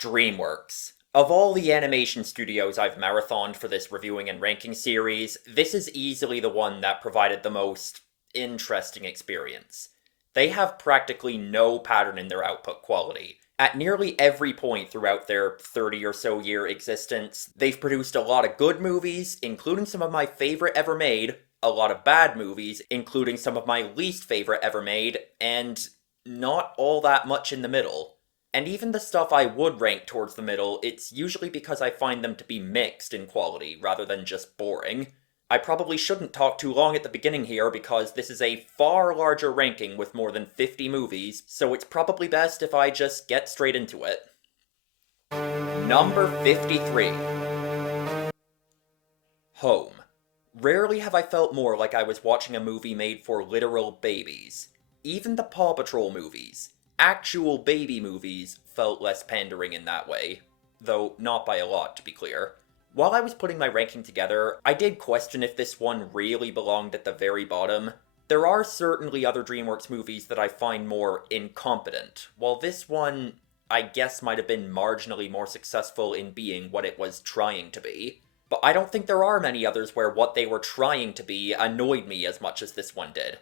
Dreamworks. Of all the animation studios I've marathoned for this reviewing and ranking series, this is easily the one that provided the most interesting experience. They have practically no pattern in their output quality. At nearly every point throughout their 30 or so year existence, they've produced a lot of good movies, including some of my favorite ever made, a lot of bad movies, including some of my least favorite ever made, and not all that much in the middle. And even the stuff I would rank towards the middle, it's usually because I find them to be mixed in quality rather than just boring. I probably shouldn't talk too long at the beginning here because this is a far larger ranking with more than 50 movies, so it's probably best if I just get straight into it. Number 53. Home. Rarely have I felt more like I was watching a movie made for literal babies. Even the Paw Patrol movies, actual baby movies, felt less pandering in that way. Though not by a lot, to be clear. While I was putting my ranking together, I did question if this one really belonged at the very bottom. There are certainly other DreamWorks movies that I find more incompetent, while this one, I guess, might have been marginally more successful in being what it was trying to be. But I don't think there are many others where what they were trying to be annoyed me as much as this one did.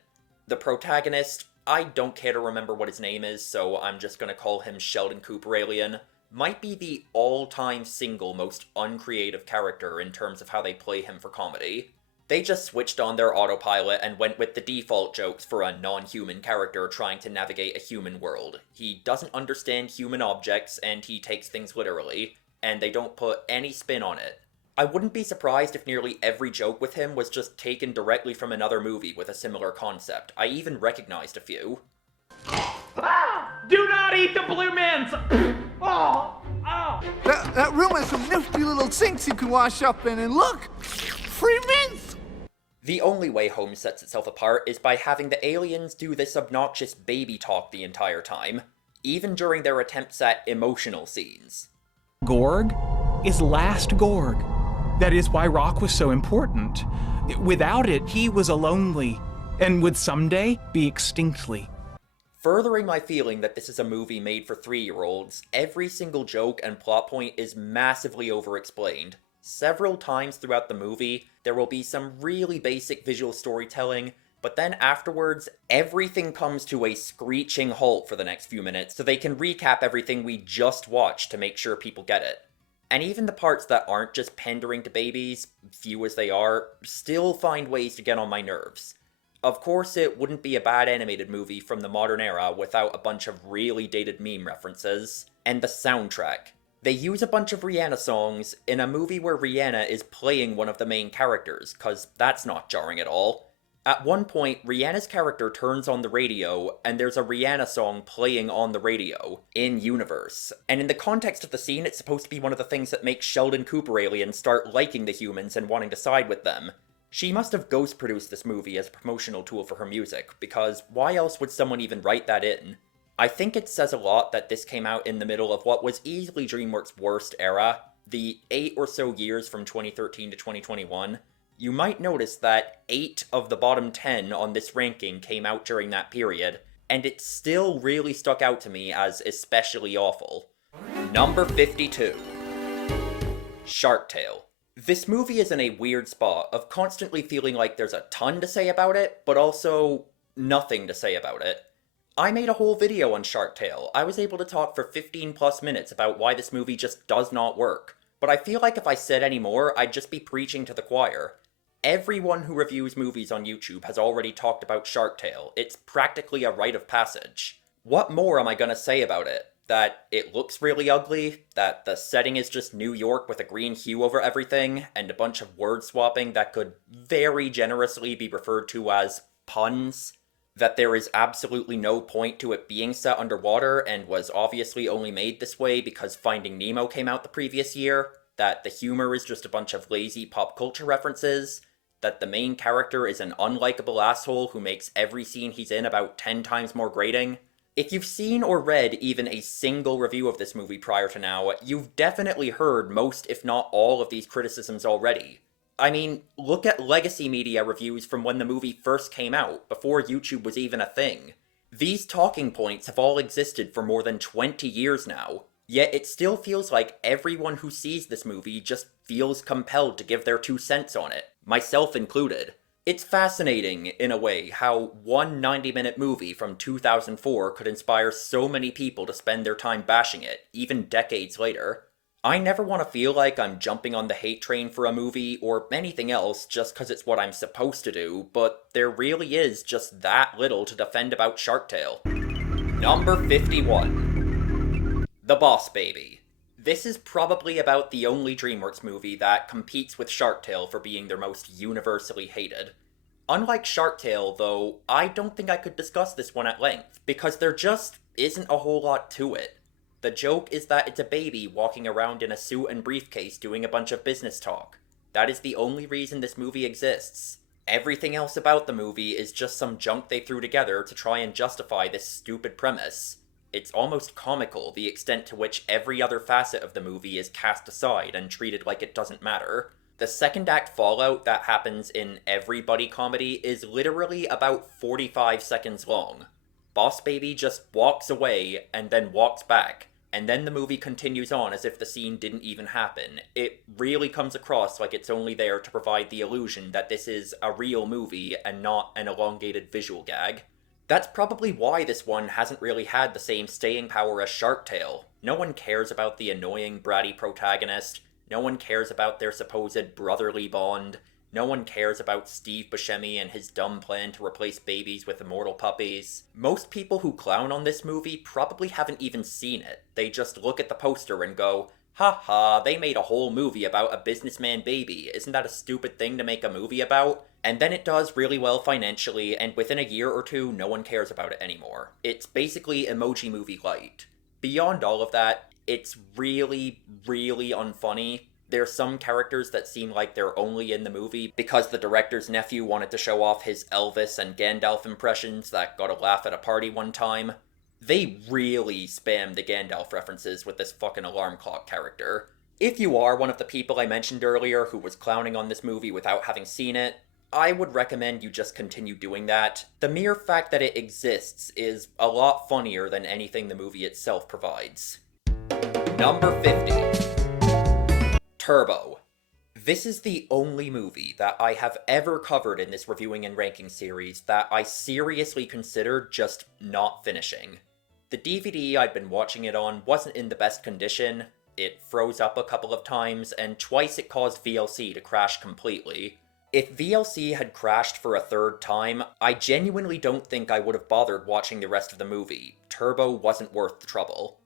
The protagonist, I don't care to remember what his name is, so I'm just gonna call him Sheldon Cooper Alien, might be the all-time single most uncreative character in terms of how they play him for comedy. They just switched on their autopilot and went with the default jokes for a non-human character trying to navigate a human world. He doesn't understand human objects, and he takes things literally, and they don't put any spin on it. I wouldn't be surprised if nearly every joke with him was just taken directly from another movie with a similar concept. I even recognized a few. Do not eat the blue mints! Oh! Oh! That room has some nifty little sinks you can wash up in, and look! Free mints! The only way Home sets itself apart is by having the aliens do this obnoxious baby talk the entire time, even during their attempts at emotional scenes. Gorg is last Gorg. That is why Rock was so important. Without it, he was a lonely, and would someday be extinctly. Furthering my feeling that this is a movie made for 3-year-olds, every single joke and plot point is massively overexplained. Several times throughout the movie, there will be some really basic visual storytelling, but then afterwards, everything comes to a screeching halt for the next few minutes so they can recap everything we just watched to make sure people get it. And even the parts that aren't just pandering to babies, few as they are, still find ways to get on my nerves. Of course, it wouldn't be a bad animated movie from the modern era without a bunch of really dated meme references. And the soundtrack. They use a bunch of Rihanna songs in a movie where Rihanna is playing one of the main characters, cause that's not jarring at all. At one point, Rihanna's character turns on the radio, and there's a Rihanna song playing on the radio, in-universe. And in the context of the scene, it's supposed to be one of the things that makes Sheldon Cooper Alien start liking the humans and wanting to side with them. She must have ghost-produced this movie as a promotional tool for her music, because why else would someone even write that in? I think it says a lot that this came out in the middle of what was easily DreamWorks' worst era, the 8 or so years from 2013 to 2021. You might notice that 8 of the bottom 10 on this ranking came out during that period, and it still really stuck out to me as especially awful. Number 52. Shark Tale. This movie is in a weird spot of constantly feeling like there's a ton to say about it, but also nothing to say about it. I made a whole video on Shark Tale. I was able to talk for 15 plus minutes about why this movie just does not work. But I feel like if I said any more, I'd just be preaching to the choir. Everyone who reviews movies on YouTube has already talked about Shark Tale. It's practically a rite of passage. What more am I gonna say about it? That it looks really ugly, that the setting is just New York with a green hue over everything, and a bunch of word swapping that could very generously be referred to as puns, that there is absolutely no point to it being set underwater and was obviously only made this way because Finding Nemo came out the previous year, that the humor is just a bunch of lazy pop culture references, that the main character is an unlikable asshole who makes every scene he's in about 10 times more grating. If you've seen or read even a single review of this movie prior to now, you've definitely heard most if not all of these criticisms already. I mean, look at legacy media reviews from when the movie first came out, before YouTube was even a thing. These talking points have all existed for more than 20 years now. Yet it still feels like everyone who sees this movie just feels compelled to give their 2 cents on it, myself included. It's fascinating, in a way, how one 90-minute movie from 2004 could inspire so many people to spend their time bashing it, even decades later. I never want to feel like I'm jumping on the hate train for a movie or anything else just because it's what I'm supposed to do, but there really is just that little to defend about Shark Tale. Number 51. The Boss Baby. This is probably about the only Dreamworks movie that competes with Shark Tale for being their most universally hated. Unlike Shark Tale, though, I don't think I could discuss this one at length, because there just isn't a whole lot to it. The joke is that it's a baby walking around in a suit and briefcase doing a bunch of business talk. That is the only reason this movie exists. Everything else about the movie is just some junk they threw together to try and justify this stupid premise. It's almost comical, the extent to which every other facet of the movie is cast aside and treated like it doesn't matter. The second act fallout that happens in every buddy comedy is literally about 45 seconds long. Boss Baby just walks away and then walks back, and then the movie continues on as if the scene didn't even happen. It really comes across like it's only there to provide the illusion that this is a real movie and not an elongated visual gag. That's probably why this one hasn't really had the same staying power as Shark Tale. No one cares about the annoying, bratty protagonist. No one cares about their supposed brotherly bond. No one cares about Steve Buscemi and his dumb plan to replace babies with immortal puppies. Most people who clown on this movie probably haven't even seen it. They just look at the poster and go, "Ha ha, they made a whole movie about a businessman baby. Isn't that a stupid thing to make a movie about?" And then it does really well financially, and within a year or two, no one cares about it anymore. It's basically Emoji Movie Light. Beyond all of that, it's really, really unfunny. There's some characters that seem like they're only in the movie because the director's nephew wanted to show off his Elvis and Gandalf impressions that got a laugh at a party one time. They really spam the Gandalf references with this fucking alarm clock character. If you are one of the people I mentioned earlier who was clowning on this movie without having seen it, I would recommend you just continue doing that. The mere fact that it exists is a lot funnier than anything the movie itself provides. Number 50. Turbo. This is the only movie that I have ever covered in this reviewing and ranking series that I seriously considered just not finishing. The DVD I'd been watching it on wasn't in the best condition, it froze up a couple of times, and twice it caused VLC to crash completely. If VLC had crashed for a third time, I genuinely don't think I would have bothered watching the rest of the movie. Turbo wasn't worth the trouble.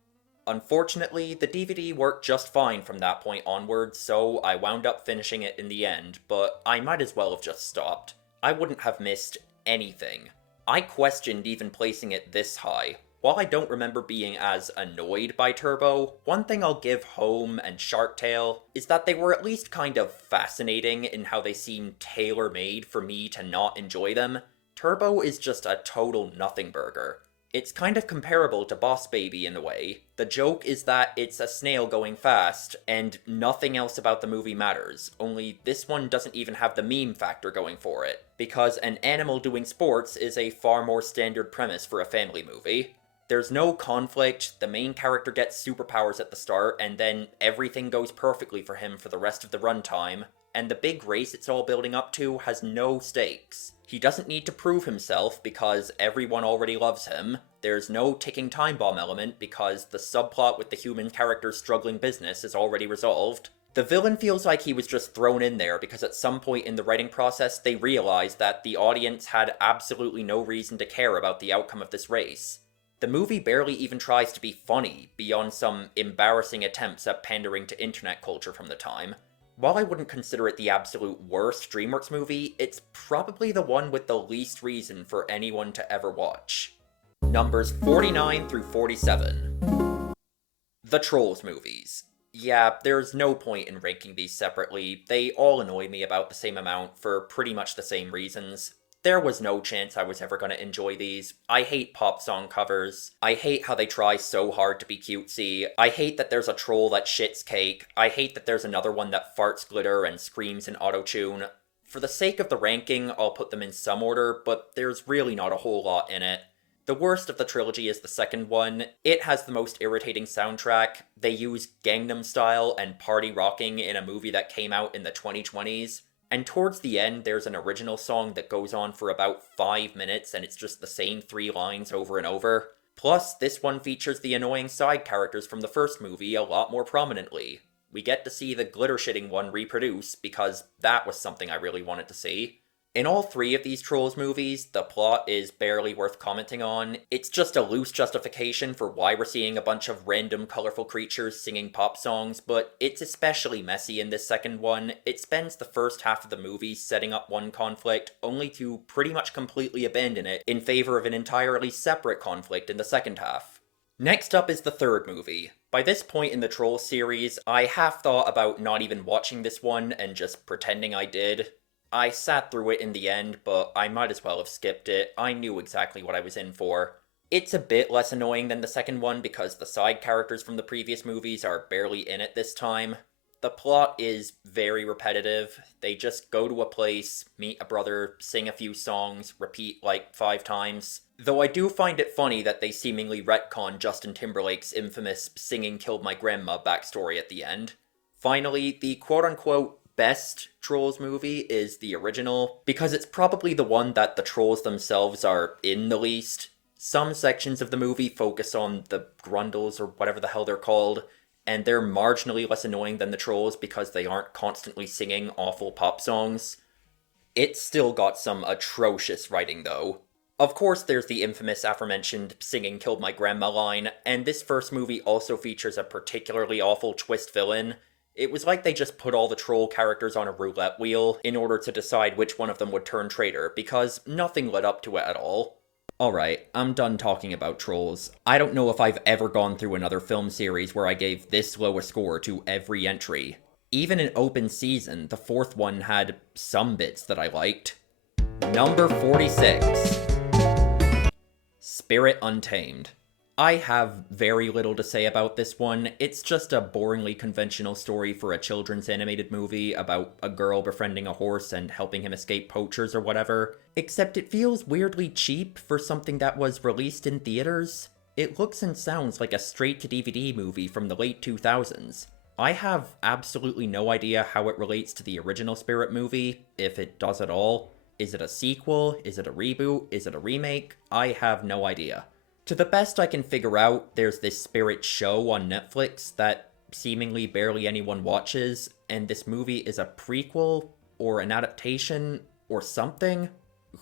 Unfortunately, the DVD worked just fine from that point onwards, so I wound up finishing it in the end, but I might as well have just stopped. I wouldn't have missed anything. I questioned even placing it this high. While I don't remember being as annoyed by Turbo, one thing I'll give Home and Shark Tale is that they were at least kind of fascinating in how they seem tailor-made for me to not enjoy them. Turbo is just a total nothing burger. It's kind of comparable to Boss Baby in a way. The joke is that it's a snail going fast, and nothing else about the movie matters, only this one doesn't even have the meme factor going for it, because an animal doing sports is a far more standard premise for a family movie. There's no conflict, the main character gets superpowers at the start, and then everything goes perfectly for him for the rest of the runtime, and the big race it's all building up to has no stakes. He doesn't need to prove himself because everyone already loves him. There's no ticking time bomb element because the subplot with the human character's struggling business is already resolved. The villain feels like he was just thrown in there because at some point in the writing process they realized that the audience had absolutely no reason to care about the outcome of this race. The movie barely even tries to be funny, beyond some embarrassing attempts at pandering to internet culture from the time. While I wouldn't consider it the absolute worst Dreamworks movie, it's probably the one with the least reason for anyone to ever watch. Numbers 49 through 47. The Trolls movies. Yeah, there's no point in ranking these separately. They all annoy me about the same amount for pretty much the same reasons. There was no chance I was ever going to enjoy these. I hate pop song covers. I hate how they try so hard to be cutesy. I hate that there's a troll that shits cake. I hate that there's another one that farts glitter and screams in autotune. For the sake of the ranking, I'll put them in some order, but there's really not a whole lot in it. The The worst of the trilogy is the second one. It has the most irritating soundtrack. They use Gangnam Style and Party Rocking in a movie that came out in the 2020s. And towards the end, there's an original song that goes on for about 5 minutes, and it's just the same 3 lines over and over. Plus, this one features the annoying side characters from the first movie a lot more prominently. We get to see the glitter-shitting one reproduce, because that was something I really wanted to see. In all 3 of these Trolls movies, the plot is barely worth commenting on. It's just a loose justification for why we're seeing a bunch of random colorful creatures singing pop songs, but it's especially messy in this second one. It spends the first half of the movie setting up one conflict, only to pretty much completely abandon it in favor of an entirely separate conflict in the second half. Next up is the third movie. By this point in the Trolls series, I half thought about not even watching this one and just pretending I did. I sat through it in the end, but I might as well have skipped it. I knew exactly what I was in for. It's a bit less annoying than the second one because the side characters from the previous movies are barely in it this time. The plot is very repetitive. They just go to a place, meet a brother, sing a few songs, repeat like 5 times. Though I do find it funny that they seemingly retcon Justin Timberlake's infamous singing killed my grandma backstory at the end. Finally, the quote-unquote best Trolls movie is the original, because it's probably the one that the Trolls themselves are in the least. Some sections of the movie focus on the Grundles or whatever the hell they're called, and they're marginally less annoying than the Trolls because they aren't constantly singing awful pop songs. It's still got some atrocious writing though. Of course, there's the infamous aforementioned singing killed my grandma line, and this first movie also features a particularly awful twist villain. It was like they just put all the troll characters on a roulette wheel in order to decide which one of them would turn traitor, because nothing led up to it at all. Alright, I'm done talking about Trolls. I don't know if I've ever gone through another film series where I gave this low a score to every entry. Even in open season, the 4th one had some bits that I liked. Number 46. Spirit Untamed. I have very little to say about this one. It's just a boringly conventional story for a children's animated movie about a girl befriending a horse and helping him escape poachers or whatever. Except it feels weirdly cheap for something that was released in theaters. It looks and sounds like a straight-to-DVD movie from the late 2000s. I have absolutely no idea how it relates to the original Spirit movie, if it does at all. Is it a sequel? Is it a reboot? Is it a remake? I have no idea. To the best I can figure out, there's this Spirit show on Netflix that seemingly barely anyone watches, and this movie is a prequel, or an adaptation, or something?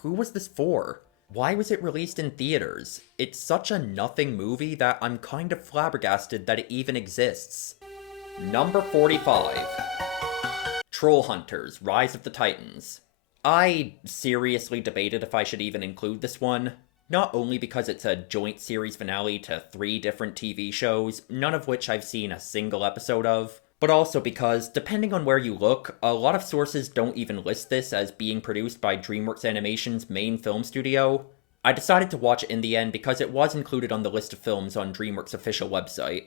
Who was this for? Why was it released in theaters? It's such a nothing movie that I'm kind of flabbergasted that it even exists. Number 45. Troll Hunters, Rise of the Titans. I seriously debated if I should even include this one. Not only because it's a joint series finale to 3 different TV shows, none of which I've seen a single episode of, but also because, depending on where you look, a lot of sources don't even list this as being produced by Dreamworks Animation's main film studio. I decided to watch it in the end because it was included on the list of films on Dreamworks' official website.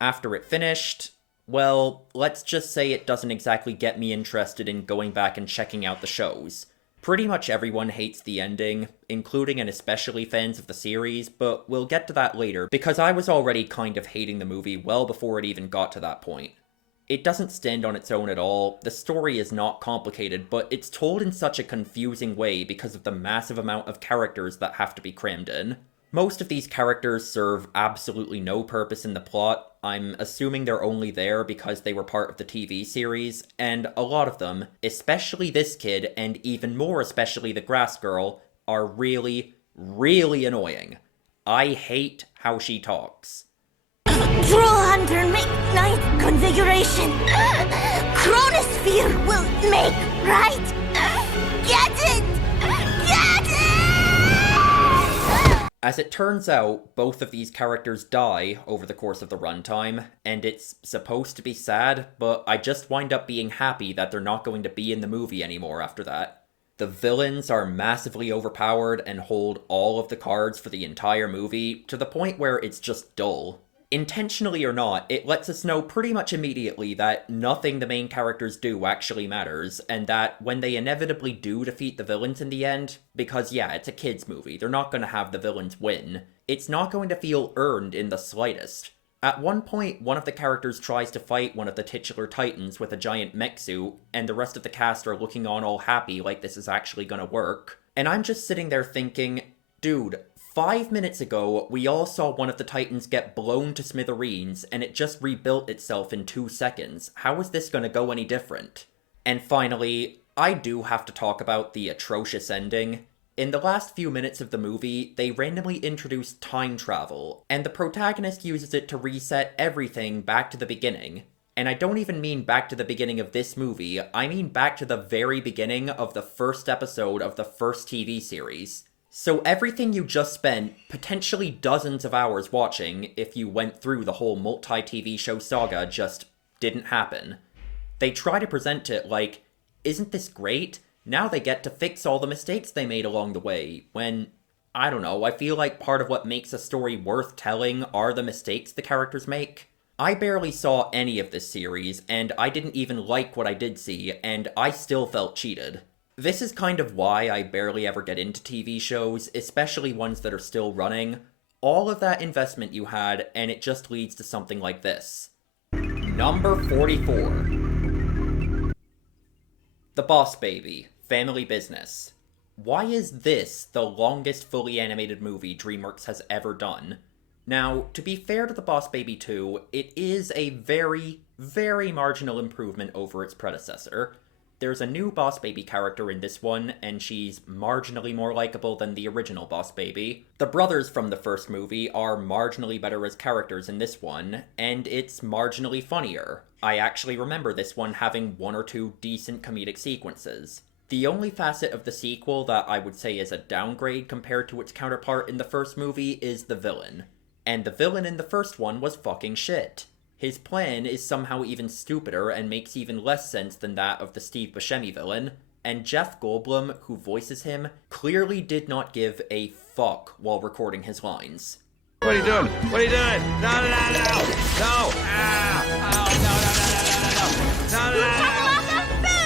After it finished, well, let's just say it doesn't exactly get me interested in going back and checking out the shows. Pretty much everyone hates the ending, including and especially fans of the series, but we'll get to that later because I was already kind of hating the movie well before it even got to that point. It doesn't stand on its own at all, the story is not complicated, but it's told in such a confusing way because of the massive amount of characters that have to be crammed in. Most of these characters serve absolutely no purpose in the plot. I'm assuming they're only there because they were part of the TV series, and a lot of them, especially this kid, and even more especially the grass girl, are really, really annoying. I hate how she talks. Troll Hunter, make nice configuration. Chronosphere will make, right? Get it! Get it! As it turns out, both of these characters die over the course of the runtime, and it's supposed to be sad, but I just wind up being happy that they're not going to be in the movie anymore after that. The villains are massively overpowered and hold all of the cards for the entire movie, to the point where it's just dull. Intentionally or not, it lets us know pretty much immediately that nothing the main characters do actually matters, and that when they inevitably do defeat the villains in the end, because yeah, it's a kids movie, they're not going to have the villains win, it's not going to feel earned in the slightest. At one point, one of the characters tries to fight one of the titular titans with a giant mech suit, and the rest of the cast are looking on all happy like this is actually gonna work. And I'm just sitting there thinking, dude, 5 minutes ago, we all saw one of the titans get blown to smithereens, and it just rebuilt itself in 2 seconds. How is this gonna go any different? And finally, I do have to talk about the atrocious ending. In the last few minutes of the movie, they randomly introduce time travel, and the protagonist uses it to reset everything back to the beginning. And I don't even mean back to the beginning of this movie, I mean back to the very beginning of the first episode of the first TV series. So everything you just spent potentially dozens of hours watching, if you went through the whole multi-TV show saga, just didn't happen. They try to present it like, isn't this great? Now they get to fix all the mistakes they made along the way, when, I don't know, I feel like part of what makes a story worth telling are the mistakes the characters make. I barely saw any of this series, and I didn't even like what I did see, and I still felt cheated. This is kind of why I barely ever get into TV shows, especially ones that are still running. All of that investment you had, and it just leads to something like this. Number 44. The Boss Baby, Family Business. Why is this the longest fully animated movie DreamWorks has ever done? Now, to be fair to The Boss Baby 2, it is a very, very marginal improvement over its predecessor. There's a new Boss Baby character in this one, and she's marginally more likable than the original Boss Baby. The brothers from the first movie are marginally better as characters in this one, and it's marginally funnier. I actually remember this one having 1 or 2 decent comedic sequences. The only facet of the sequel that I would say is a downgrade compared to its counterpart in the first movie is the villain. And the villain in the first one was fucking shit. His plan is somehow even stupider and makes even less sense than that of the Steve Buscemi villain, and Jeff Goldblum, who voices him, clearly did not give a fuck while recording his lines. What are you doing? What are you doing? No, no, no, no! No! Ah! Oh, no, no, no, no, no, no! No, no, no, no!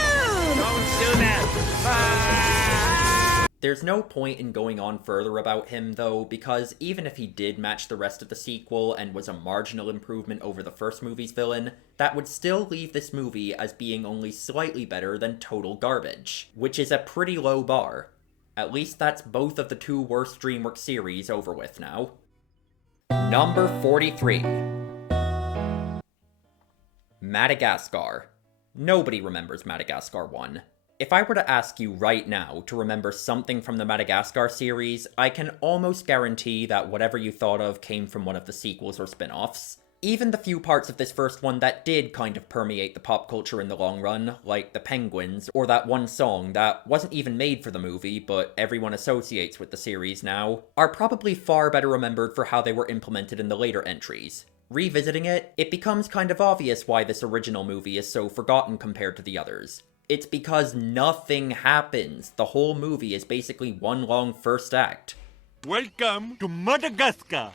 Don't do that! Ah! There's no point in going on further about him, though, because even if he did match the rest of the sequel and was a marginal improvement over the first movie's villain, that would still leave this movie as being only slightly better than total garbage, which is a pretty low bar. At least that's both of the 2 worst DreamWorks series over with now. Number 43. Madagascar. Nobody remembers Madagascar 1. If I were to ask you right now to remember something from the Madagascar series, I can almost guarantee that whatever you thought of came from one of the sequels or spin-offs. Even the few parts of this first one that did kind of permeate the pop culture in the long run, like the penguins, or that one song that wasn't even made for the movie, but everyone associates with the series now, are probably far better remembered for how they were implemented in the later entries. Revisiting it, it becomes kind of obvious why this original movie is so forgotten compared to the others. It's because nothing happens. The whole movie is basically one long first act. Welcome to Madagascar!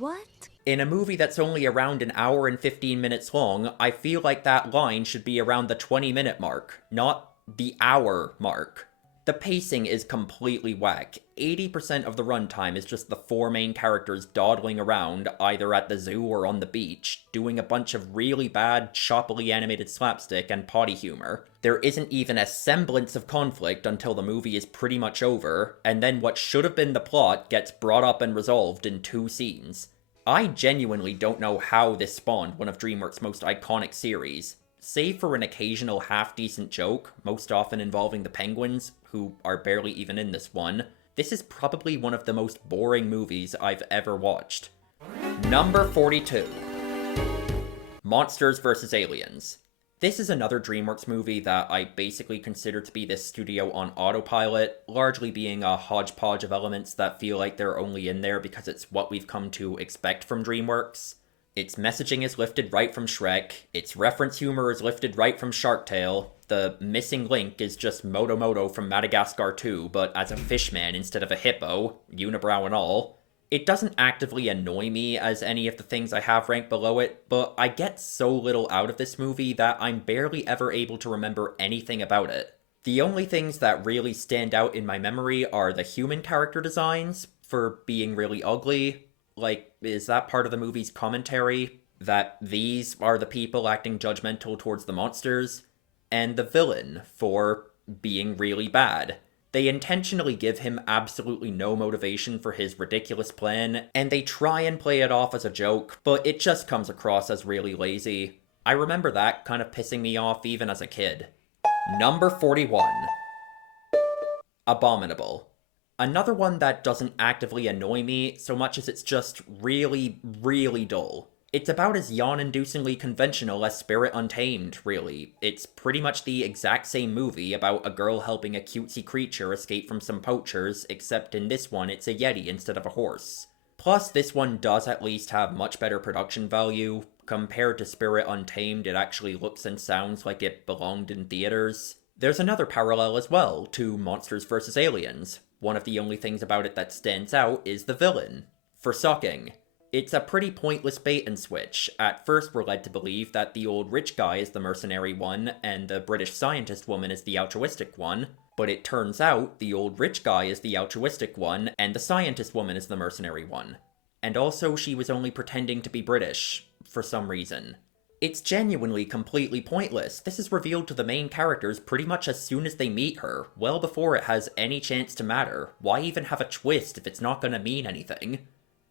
What? In a movie that's only around an hour and 15 minutes long, I feel like that line should be around the 20-minute mark, not the hour mark. The pacing is completely whack. 80% of the runtime is just the 4 main characters dawdling around, either at the zoo or on the beach, doing a bunch of really bad, shoppily animated slapstick and potty humor. There isn't even a semblance of conflict until the movie is pretty much over, and then what should have been the plot gets brought up and resolved in 2 scenes. I genuinely don't know how this spawned one of DreamWorks' most iconic series. Save for an occasional half-decent joke, most often involving the penguins, who are barely even in this one, this is probably one of the most boring movies I've ever watched. Number 42. Monsters vs. Aliens. This is another DreamWorks movie that I basically consider to be this studio on autopilot, largely being a hodgepodge of elements that feel like they're only in there because it's what we've come to expect from DreamWorks. Its messaging is lifted right from Shrek, its reference humor is lifted right from Shark Tale, the missing link is just Moto from Madagascar 2, but as a fishman instead of a hippo, unibrow and all. It doesn't actively annoy me as any of the things I have ranked below it, but I get so little out of this movie that I'm barely ever able to remember anything about it. The only things that really stand out in my memory are the human character designs, for being really ugly. Like, is that part of the movie's commentary? That these are the people acting judgmental towards the monsters? And the villain, for being really bad. They intentionally give him absolutely no motivation for his ridiculous plan, and they try and play it off as a joke, but it just comes across as really lazy. I remember that kind of pissing me off even as a kid. Number 41. Abominable. Another one that doesn't actively annoy me so much as it's just really, really dull. It's about as yawn-inducingly conventional as Spirit Untamed, really. It's pretty much the exact same movie about a girl helping a cutesy creature escape from some poachers, except in this one it's a yeti instead of a horse. Plus, this one does at least have much better production value. Compared to Spirit Untamed, it actually looks and sounds like it belonged in theaters. There's another parallel as well, to Monsters vs. Aliens. One of the only things about it that stands out is the villain. For sucking. It's a pretty pointless bait and switch. At first we're led to believe that the old rich guy is the mercenary one, and the British scientist woman is the altruistic one, but it turns out the old rich guy is the altruistic one, and the scientist woman is the mercenary one. And also she was only pretending to be British, for some reason. It's genuinely completely pointless. This is revealed to the main characters pretty much as soon as they meet her, well before it has any chance to matter. Why even have a twist if it's not gonna mean anything?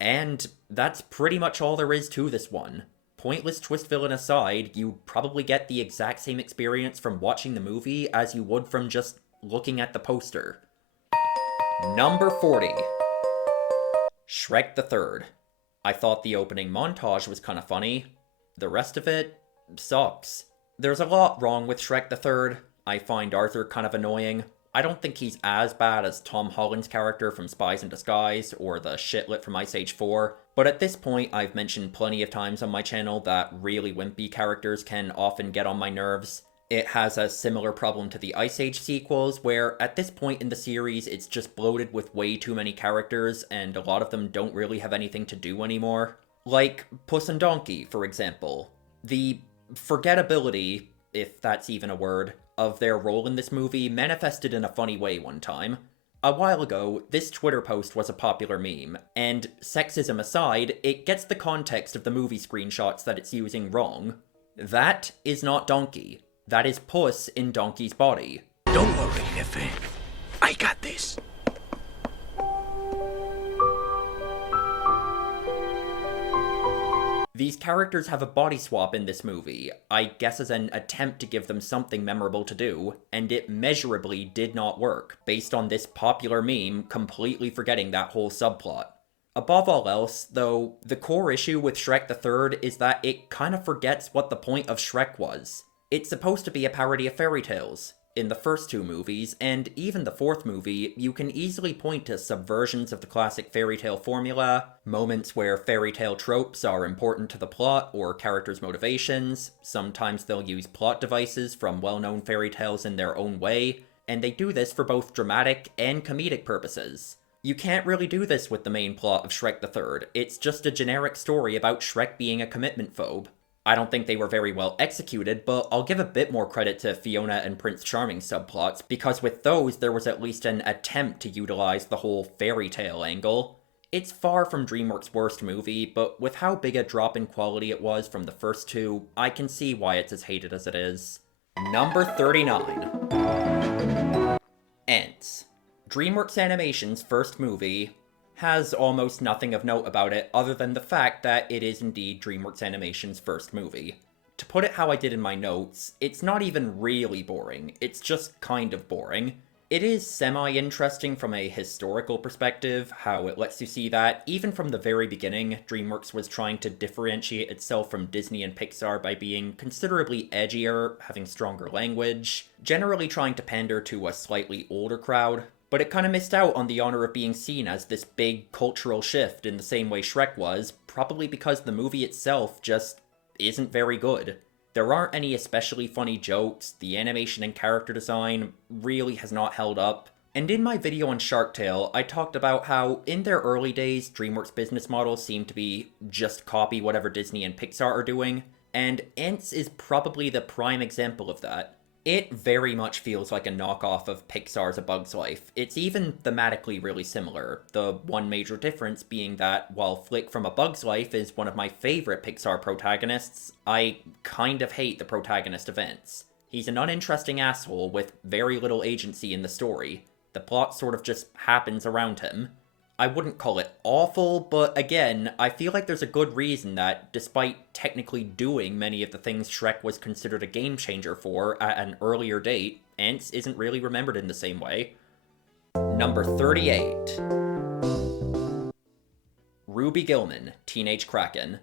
And that's pretty much all there is to this one. Pointless twist villain aside, you probably get the exact same experience from watching the movie as you would from just looking at the poster. Number 40. Shrek the Third. I thought the opening montage was kinda funny. The rest of it sucks. There's a lot wrong with Shrek the Third. I find Arthur kind of annoying. I don't think he's as bad as Tom Holland's character from Spies in Disguise or the shitlet from Ice Age 4, but at this point I've mentioned plenty of times on my channel that really wimpy characters can often get on my nerves. It has a similar problem to the Ice Age sequels, where at this point in the series it's just bloated with way too many characters, and a lot of them don't really have anything to do anymore. Like Puss and Donkey, for example. The forgettability, if that's even a word, of their role in this movie manifested in a funny way one time. A while ago, this Twitter post was a popular meme, and sexism aside, it gets the context of the movie screenshots that it's using wrong. That is not Donkey. That is Puss in Donkey's body. Don't worry, Jefe. I got this. These characters have a body swap in this movie, I guess as an attempt to give them something memorable to do, and it measurably did not work, based on this popular meme completely forgetting that whole subplot. Above all else, though, the core issue with Shrek the Third is that it kind of forgets what the point of Shrek was. It's supposed to be a parody of fairy tales. In the first two movies, and even the fourth movie, you can easily point to subversions of the classic fairy tale formula, moments where fairy tale tropes are important to the plot or characters' motivations. Sometimes they'll use plot devices from well-known fairy tales in their own way, and they do this for both dramatic and comedic purposes. You can't really do this with the main plot of Shrek the Third. It's just a generic story about Shrek being a commitment phobe. I don't think they were very well executed, but I'll give a bit more credit to Fiona and Prince Charming subplots, because with those there was at least an attempt to utilize the whole fairy tale angle. It's far from Dreamworks' worst movie, but with how big a drop in quality it was from the first two, I can see why it's as hated as it is. Number 39. Ants. Dreamworks Animation's first movie has almost nothing of note about it other than the fact that it is indeed DreamWorks Animation's first movie. To put it how I did in my notes, it's not even really boring, it's just kind of boring. It is semi-interesting from a historical perspective, how it lets you see that, even from the very beginning, DreamWorks was trying to differentiate itself from Disney and Pixar by being considerably edgier, having stronger language, generally trying to pander to a slightly older crowd. But it kind of missed out on the honor of being seen as this big cultural shift in the same way Shrek was, probably because the movie itself just isn't very good. There aren't any especially funny jokes, the animation and character design really has not held up. And in my video on Shark Tale, I talked about how in their early days, DreamWorks business models seem to be just copy whatever Disney and Pixar are doing, and Ants is probably the prime example of that. It very much feels like a knockoff of Pixar's A Bug's Life. It's even thematically really similar, the one major difference being that while Flick from A Bug's Life is one of my favorite Pixar protagonists, I kind of hate the protagonist of Ants. He's an uninteresting asshole with very little agency in the story. The plot sort of just happens around him. I wouldn't call it awful, but again, I feel like there's a good reason that, despite technically doing many of the things Shrek was considered a game changer for at an earlier date, Ants isn't really remembered in the same way. Number 38. Ruby Gillman, Teenage Kraken.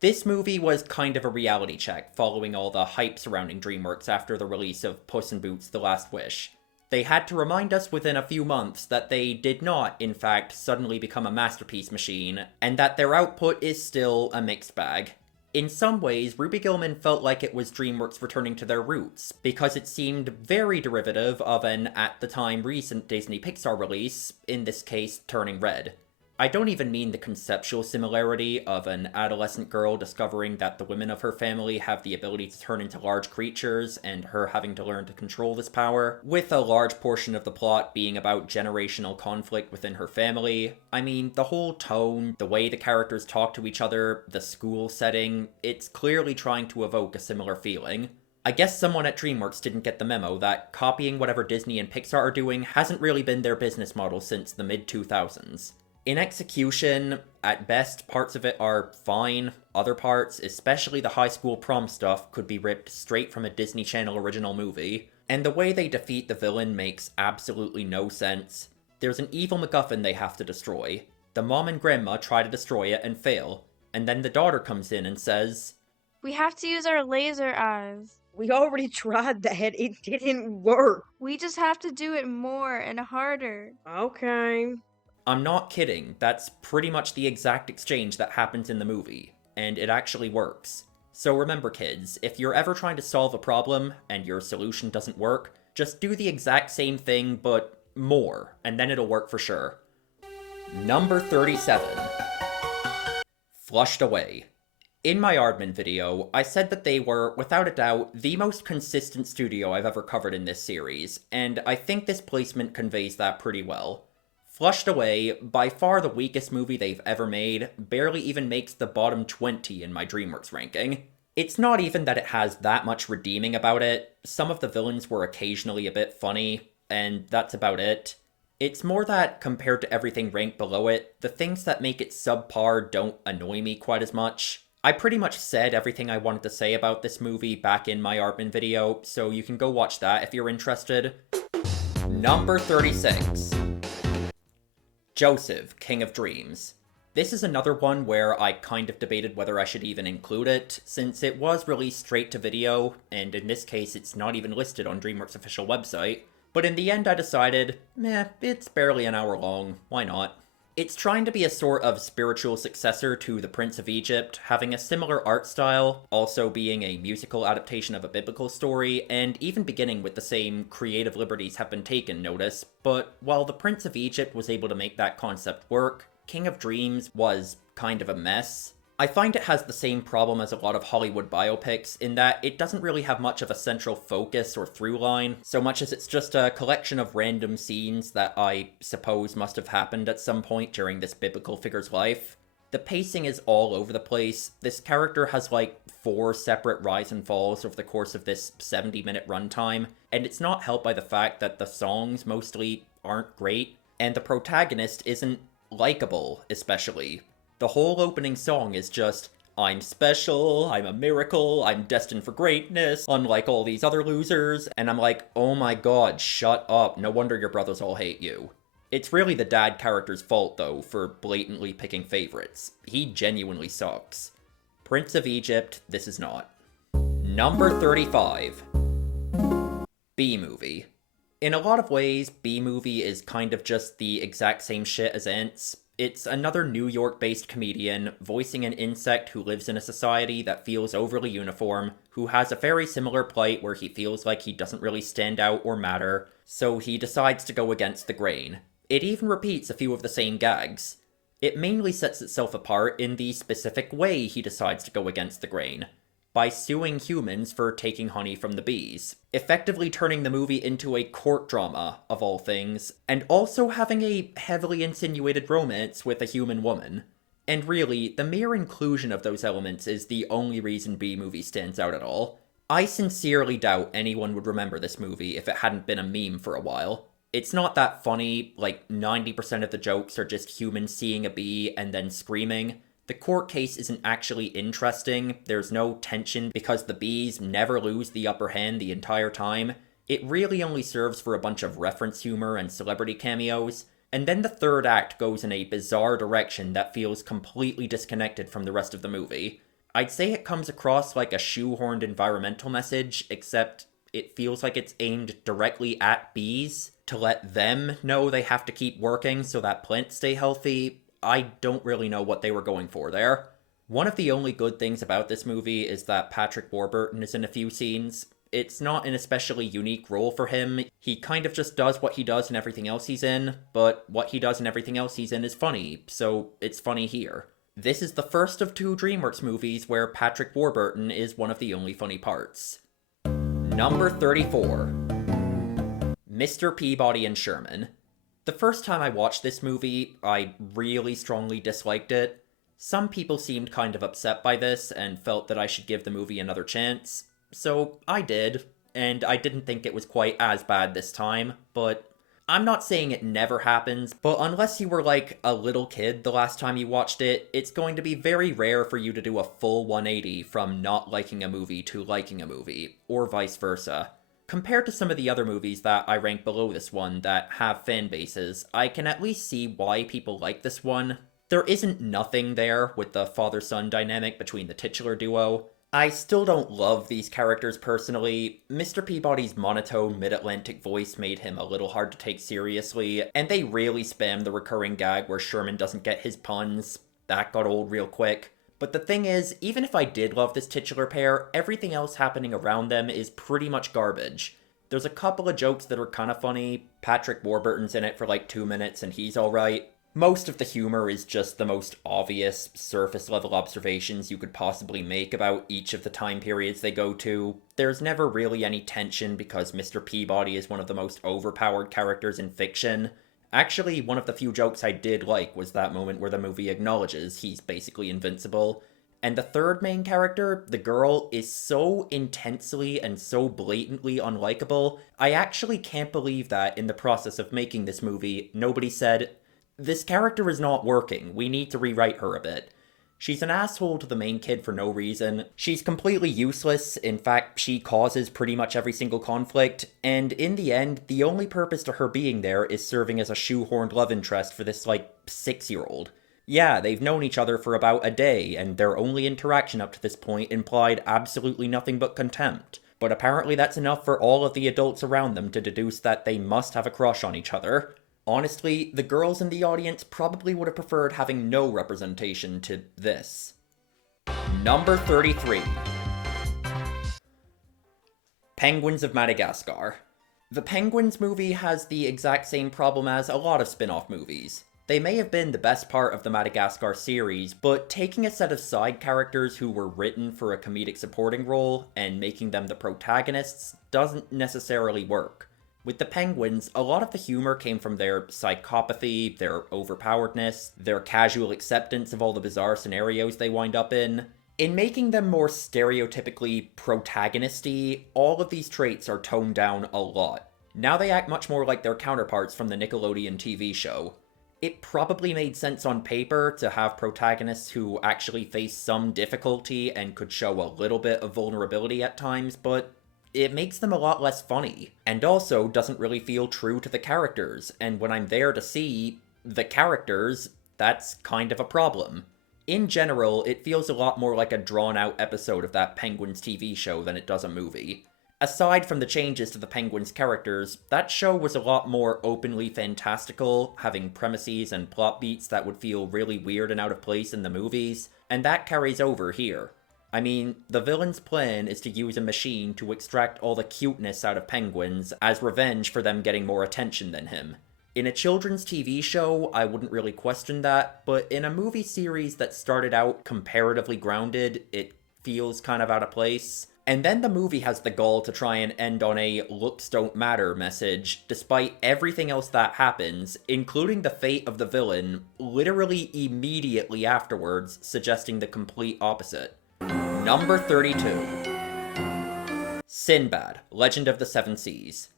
This movie was kind of a reality check following all the hype surrounding DreamWorks after the release of Puss in Boots: The Last Wish. They had to remind us within a few months that they did not, in fact, suddenly become a masterpiece machine, and that their output is still a mixed bag. In some ways, Ruby Gillman felt like it was DreamWorks returning to their roots, because it seemed very derivative of an, at the time, recent Disney Pixar release, in this case, Turning Red. I don't even mean the conceptual similarity of an adolescent girl discovering that the women of her family have the ability to turn into large creatures and her having to learn to control this power, with a large portion of the plot being about generational conflict within her family. I mean, the whole tone, the way the characters talk to each other, the school setting, it's clearly trying to evoke a similar feeling. I guess someone at DreamWorks didn't get the memo that copying whatever Disney and Pixar are doing hasn't really been their business model since the mid-2000s. In execution, at best, parts of it are fine. Other parts, especially the high school prom stuff, could be ripped straight from a Disney Channel original movie. And the way they defeat the villain makes absolutely no sense. There's an evil MacGuffin they have to destroy. The mom and grandma try to destroy it and fail. And then the daughter comes in and says, "We have to use our laser eyes. We already tried that. It didn't work. We just have to do it more and harder." Okay. I'm not kidding, that's pretty much the exact exchange that happens in the movie, and it actually works. So remember kids, if you're ever trying to solve a problem and your solution doesn't work, just do the exact same thing, but more, and then it'll work for sure. Number 37. Flushed Away. In my Aardman video, I said that they were, without a doubt, the most consistent studio I've ever covered in this series, and I think this placement conveys that pretty well. Flushed Away, by far the weakest movie they've ever made, barely even makes the bottom 20 in my DreamWorks ranking. It's not even that it has that much redeeming about it. Some of the villains were occasionally a bit funny, and that's about it. It's more that, compared to everything ranked below it, the things that make it subpar don't annoy me quite as much. I pretty much said everything I wanted to say about this movie back in my Aardman video, so you can go watch that if you're interested. Number 36. Joseph, King of Dreams. This is another one where I kind of debated whether I should even include it, since it was released straight to video, and in this case it's not even listed on DreamWorks' official website. But in the end I decided, it's barely an hour long, why not? It's trying to be a sort of spiritual successor to The Prince of Egypt, having a similar art style, also being a musical adaptation of a biblical story, and even beginning with the same creative liberties have been taken notice. But while The Prince of Egypt was able to make that concept work, King of Dreams was kind of a mess. I find it has the same problem as a lot of Hollywood biopics, in that it doesn't really have much of a central focus or through line, so much as it's just a collection of random scenes that I suppose must have happened at some point during this biblical figure's life. The pacing is all over the place. This character has like 4 separate rise and falls over the course of this 70-minute runtime, and it's not helped by the fact that the songs mostly aren't great, and the protagonist isn't likable, especially. The whole opening song is just, I'm special, I'm a miracle, I'm destined for greatness, unlike all these other losers, and I'm like, oh my god, shut up, no wonder your brothers all hate you. It's really the dad character's fault, though, for blatantly picking favorites. He genuinely sucks. Prince of Egypt, this is not. Number 35. B-Movie. In a lot of ways, B-Movie is kind of just the exact same shit as Ants. It's another New York-based comedian voicing an insect who lives in a society that feels overly uniform, who has a very similar plight where he feels like he doesn't really stand out or matter, so he decides to go against the grain. It even repeats a few of the same gags. It mainly sets itself apart in the specific way he decides to go against the grain, by suing humans for taking honey from the bees, effectively turning the movie into a court drama, of all things, and also having a heavily insinuated romance with a human woman. And really, the mere inclusion of those elements is the only reason B-movie stands out at all. I sincerely doubt anyone would remember this movie if it hadn't been a meme for a while. It's not that funny, like 90% of the jokes are just humans seeing a bee and then screaming. The court case isn't actually interesting, there's no tension because the bees never lose the upper hand the entire time. It really only serves for a bunch of reference humor and celebrity cameos, and then the third act goes in a bizarre direction that feels completely disconnected from the rest of the movie. I'd say it comes across like a shoehorned environmental message, except it feels like it's aimed directly at bees, to let them know they have to keep working so that plants stay healthy. I don't really know what they were going for there. One of the only good things about this movie is that Patrick Warburton is in a few scenes. It's not an especially unique role for him. He kind of just does what he does in everything else he's in, but what he does in everything else he's in is funny, so it's funny here. This is the first of 2 Dreamworks movies where Patrick Warburton is one of the only funny parts. Number 34. Mr. Peabody and Sherman. The first time I watched this movie, I really strongly disliked it. Some people seemed kind of upset by this and felt that I should give the movie another chance. So I did, and I didn't think it was quite as bad this time, but I'm not saying it never happens, but unless you were like a little kid the last time you watched it, it's going to be very rare for you to do a full 180 from not liking a movie to liking a movie, or vice versa. Compared to some of the other movies that I rank below this one that have fan bases, I can at least see why people like this one. There isn't nothing there with the father-son dynamic between the titular duo. I still don't love these characters personally. Mr. Peabody's monotone mid-Atlantic voice made him a little hard to take seriously, and they really spam the recurring gag where Sherman doesn't get his puns. That got old real quick. But the thing is, even if I did love this titular pair, everything else happening around them is pretty much garbage. There's a couple of jokes that are kind of funny. Patrick Warburton's in it for like 2 minutes and he's alright. Most of the humor is just the most obvious, surface-level observations you could possibly make about each of the time periods they go to. There's never really any tension because Mr. Peabody is one of the most overpowered characters in fiction. Actually, one of the few jokes I did like was that moment where the movie acknowledges he's basically invincible. And the third main character, the girl, is so intensely and so blatantly unlikable, I actually can't believe that in the process of making this movie, nobody said, "This character is not working, we need to rewrite her a bit." She's an asshole to the main kid for no reason. She's completely useless, in fact, she causes pretty much every single conflict, and in the end, the only purpose to her being there is serving as a shoehorned love interest for this, 6-year-old. Yeah, they've known each other for about a day, and their only interaction up to this point implied absolutely nothing but contempt. But apparently that's enough for all of the adults around them to deduce that they must have a crush on each other. Honestly, the girls in the audience probably would have preferred having no representation to this. Number 33. Penguins of Madagascar. The Penguins movie has the exact same problem as a lot of spin-off movies. They may have been the best part of the Madagascar series, but taking a set of side characters who were written for a comedic supporting role and making them the protagonists doesn't necessarily work. With the Penguins, a lot of the humor came from their psychopathy, their overpoweredness, their casual acceptance of all the bizarre scenarios they wind up in. In making them more stereotypically protagonisty, all of these traits are toned down a lot. Now they act much more like their counterparts from the Nickelodeon TV show. It probably made sense on paper to have protagonists who actually face some difficulty and could show a little bit of vulnerability at times, but it makes them a lot less funny, and also doesn't really feel true to the characters, and when I'm there to see the characters, that's kind of a problem. In general, it feels a lot more like a drawn-out episode of that Penguins TV show than it does a movie. Aside from the changes to the Penguins' characters, that show was a lot more openly fantastical, having premises and plot beats that would feel really weird and out of place in the movies, and that carries over here. I mean, the villain's plan is to use a machine to extract all the cuteness out of penguins as revenge for them getting more attention than him. In a children's TV show, I wouldn't really question that, but in a movie series that started out comparatively grounded, it feels kind of out of place. And then the movie has the gall to try and end on a looks don't matter message, despite everything else that happens, including the fate of the villain, literally immediately afterwards, suggesting the complete opposite. Number 32. Sinbad, Legend of the Seven Seas.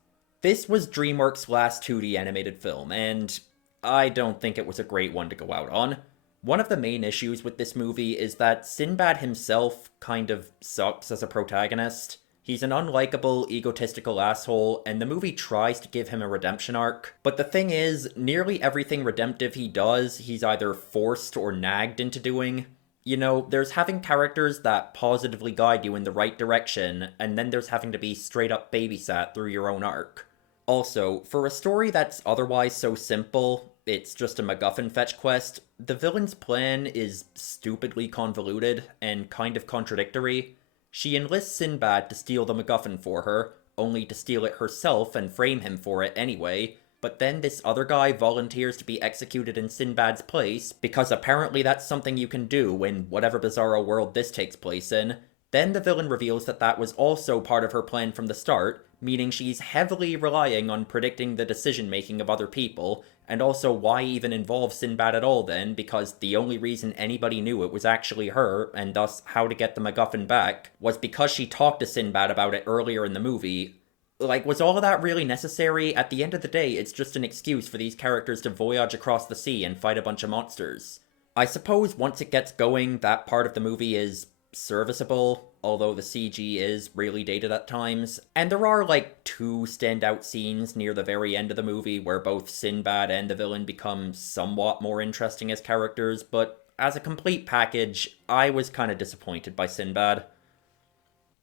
This was Dreamworks' last 2D animated film, and I don't think it was a great one to go out on. One of the main issues with this movie is that Sinbad himself kind of sucks as a protagonist. He's an unlikable, egotistical asshole, and the movie tries to give him a redemption arc. But the thing is, nearly everything redemptive he does, he's either forced or nagged into doing. You know, there's having characters that positively guide you in the right direction, and then there's having to be straight up babysat through your own arc. Also, for a story that's otherwise so simple, it's just a MacGuffin fetch quest, the villain's plan is stupidly convoluted and kind of contradictory. She enlists Sinbad to steal the MacGuffin for her, only to steal it herself and frame him for it anyway, but then this other guy volunteers to be executed in Sinbad's place, because apparently that's something you can do in whatever bizarro world this takes place in. Then the villain reveals that that was also part of her plan from the start, meaning she's heavily relying on predicting the decision-making of other people, and also why even involve Sinbad at all then, because the only reason anybody knew it was actually her, and thus how to get the MacGuffin back, was because she talked to Sinbad about it earlier in the movie. Like, was all of that really necessary? At the end of the day, it's just an excuse for these characters to voyage across the sea and fight a bunch of monsters. I suppose once it gets going, that part of the movie is serviceable, although the CG is really dated at times. And there are like 2 standout scenes near the very end of the movie where both Sinbad and the villain become somewhat more interesting as characters, but as a complete package, I was kind of disappointed by Sinbad.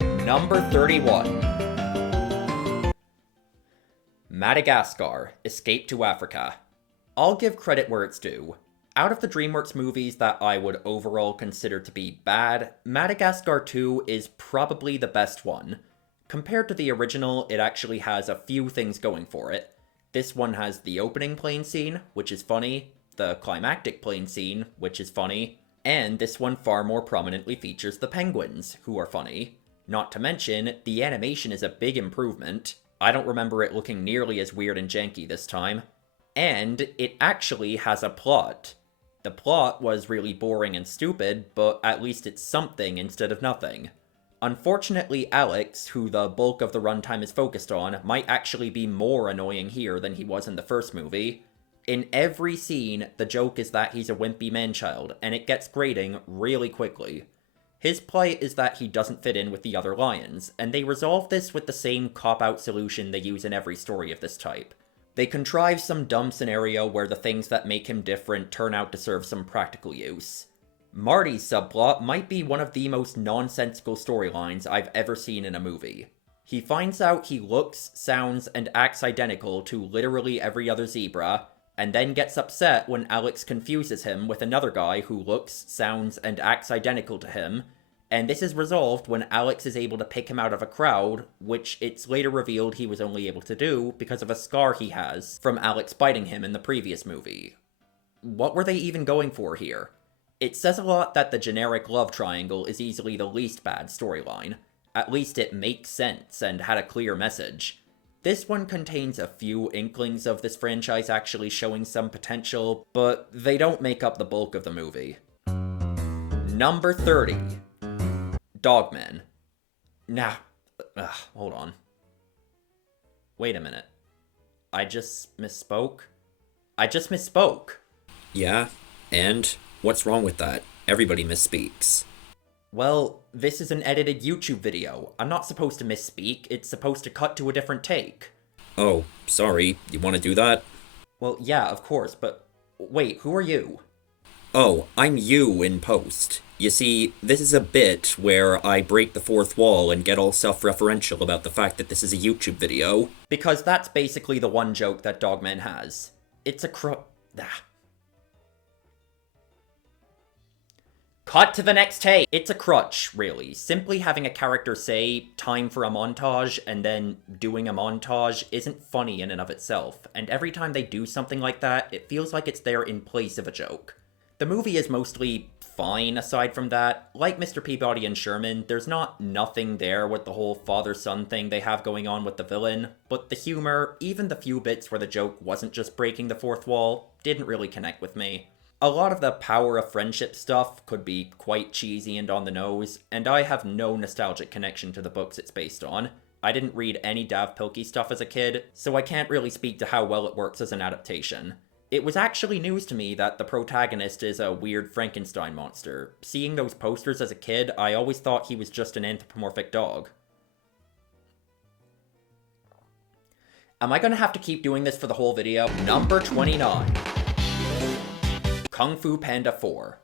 Number 31. Madagascar, Escape to Africa. I'll give credit where it's due. Out of the Dreamworks movies that I would overall consider to be bad, Madagascar 2 is probably the best one. Compared to the original, it actually has a few things going for it. This one has the opening plane scene, which is funny, the climactic plane scene, which is funny, and this one far more prominently features the penguins, who are funny. Not to mention, the animation is a big improvement. I don't remember it looking nearly as weird and janky this time. And it actually has a plot. The plot was really boring and stupid, but at least it's something instead of nothing. Unfortunately, Alex, who the bulk of the runtime is focused on, might actually be more annoying here than he was in the first movie. In every scene, the joke is that he's a wimpy man-child, and it gets grating really quickly. His plight is that he doesn't fit in with the other lions, and they resolve this with the same cop-out solution they use in every story of this type. They contrive some dumb scenario where the things that make him different turn out to serve some practical use. Marty's subplot might be one of the most nonsensical storylines I've ever seen in a movie. He finds out he looks, sounds, and acts identical to literally every other zebra, and then gets upset when Alex confuses him with another guy who looks, sounds, and acts identical to him, and this is resolved when Alex is able to pick him out of a crowd, which it's later revealed he was only able to do because of a scar he has from Alex biting him in the previous movie. What were they even going for here? It says a lot that the generic love triangle is easily the least bad storyline. At least it makes sense and had a clear message. This one contains a few inklings of this franchise actually showing some potential, but they don't make up the bulk of the movie. Number 30. Dogman. Hold on. Wait a minute. I just misspoke? Yeah, and what's wrong with that? Everybody misspeaks. Well, this is an edited YouTube video. I'm not supposed to misspeak, it's supposed to cut to a different take. Oh, sorry, you want to do that? Well, yeah, of course, but wait, who are you? Oh, I'm you in post. You see, this is a bit where I break the fourth wall and get all self-referential about the fact that this is a YouTube video. Because that's basically the one joke that Dogman has. It's a Cut to the next take! It's a crutch, really. Simply having a character say, time for a montage, and then doing a montage isn't funny in and of itself, and every time they do something like that, it feels like it's there in place of a joke. The movie is mostly fine aside from that. Like Mr. Peabody and Sherman, there's nothing there with the whole father-son thing they have going on with the villain, but the humor, even the few bits where the joke wasn't just breaking the fourth wall, didn't really connect with me. A lot of the power of friendship stuff could be quite cheesy and on the nose, and I have no nostalgic connection to the books it's based on. I didn't read any Dav Pilkey stuff as a kid, so I can't really speak to how well it works as an adaptation. It was actually news to me that the protagonist is a weird Frankenstein monster. Seeing those posters as a kid, I always thought he was just an anthropomorphic dog. Am I gonna have to keep doing this for the whole video? Number 29. Kung Fu Panda 4.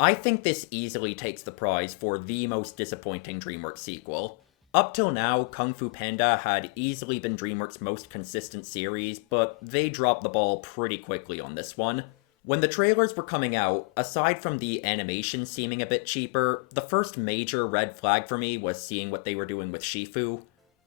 I think this easily takes the prize for the most disappointing Dreamworks sequel. Up till now, Kung Fu Panda had easily been Dreamworks' most consistent series, but they dropped the ball pretty quickly on this one. When the trailers were coming out, aside from the animation seeming a bit cheaper, the first major red flag for me was seeing what they were doing with Shifu.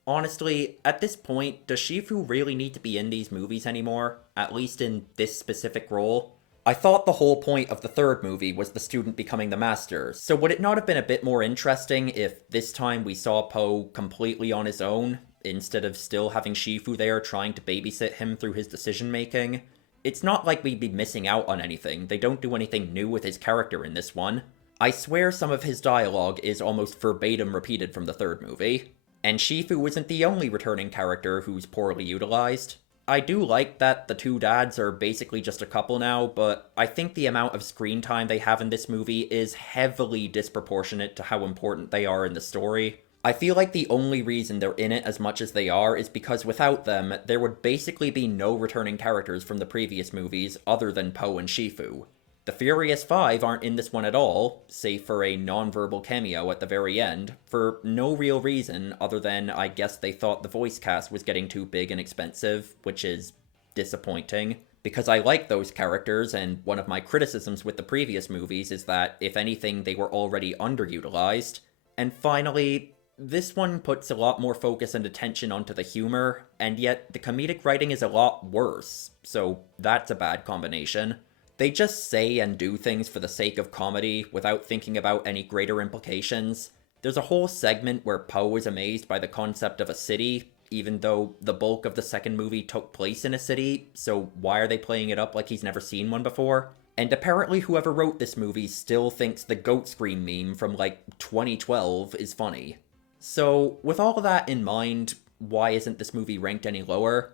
Honestly, at this point, does Shifu really need to be in these movies anymore? At least in this specific role? I thought the whole point of the third movie was the student becoming the master, so would it not have been a bit more interesting if this time we saw Po completely on his own, instead of still having Shifu there trying to babysit him through his decision-making? It's not like we'd be missing out on anything, they don't do anything new with his character in this one. I swear some of his dialogue is almost verbatim repeated from the third movie. And Shifu isn't the only returning character who's poorly utilized. I do like that the two dads are basically just a couple now, but I think the amount of screen time they have in this movie is heavily disproportionate to how important they are in the story. I feel like the only reason they're in it as much as they are is because without them, there would basically be no returning characters from the previous movies other than Po and Shifu. The Furious Five aren't in this one at all, save for a non-verbal cameo at the very end, for no real reason other than I guess they thought the voice cast was getting too big and expensive, which is disappointing. Because I like those characters, and one of my criticisms with the previous movies is that, if anything, they were already underutilized. And finally, this one puts a lot more focus and attention onto the humor, and yet the comedic writing is a lot worse, so that's a bad combination. They just say and do things for the sake of comedy without thinking about any greater implications. There's a whole segment where Po is amazed by the concept of a city, even though the bulk of the second movie took place in a city, so why are they playing it up like he's never seen one before? And apparently whoever wrote this movie still thinks the goat scream meme from like 2012 is funny. So with all of that in mind, why isn't this movie ranked any lower?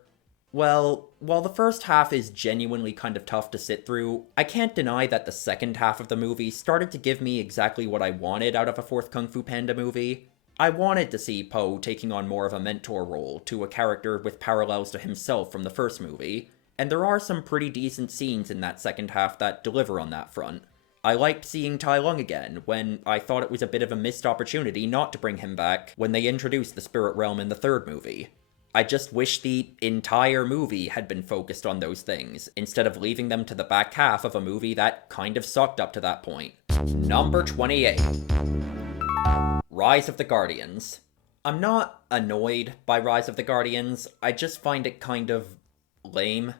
Well, while the first half is genuinely kind of tough to sit through, I can't deny that the second half of the movie started to give me exactly what I wanted out of a fourth Kung Fu Panda movie. I wanted to see Po taking on more of a mentor role to a character with parallels to himself from the first movie, and there are some pretty decent scenes in that second half that deliver on that front. I liked seeing Tai Lung again, when I thought it was a bit of a missed opportunity not to bring him back when they introduced the Spirit Realm in the third movie. I just wish the entire movie had been focused on those things, instead of leaving them to the back half of a movie that kind of sucked up to that point. Number 28. Rise of the Guardians. I'm not annoyed by Rise of the Guardians, I just find it kind of lame.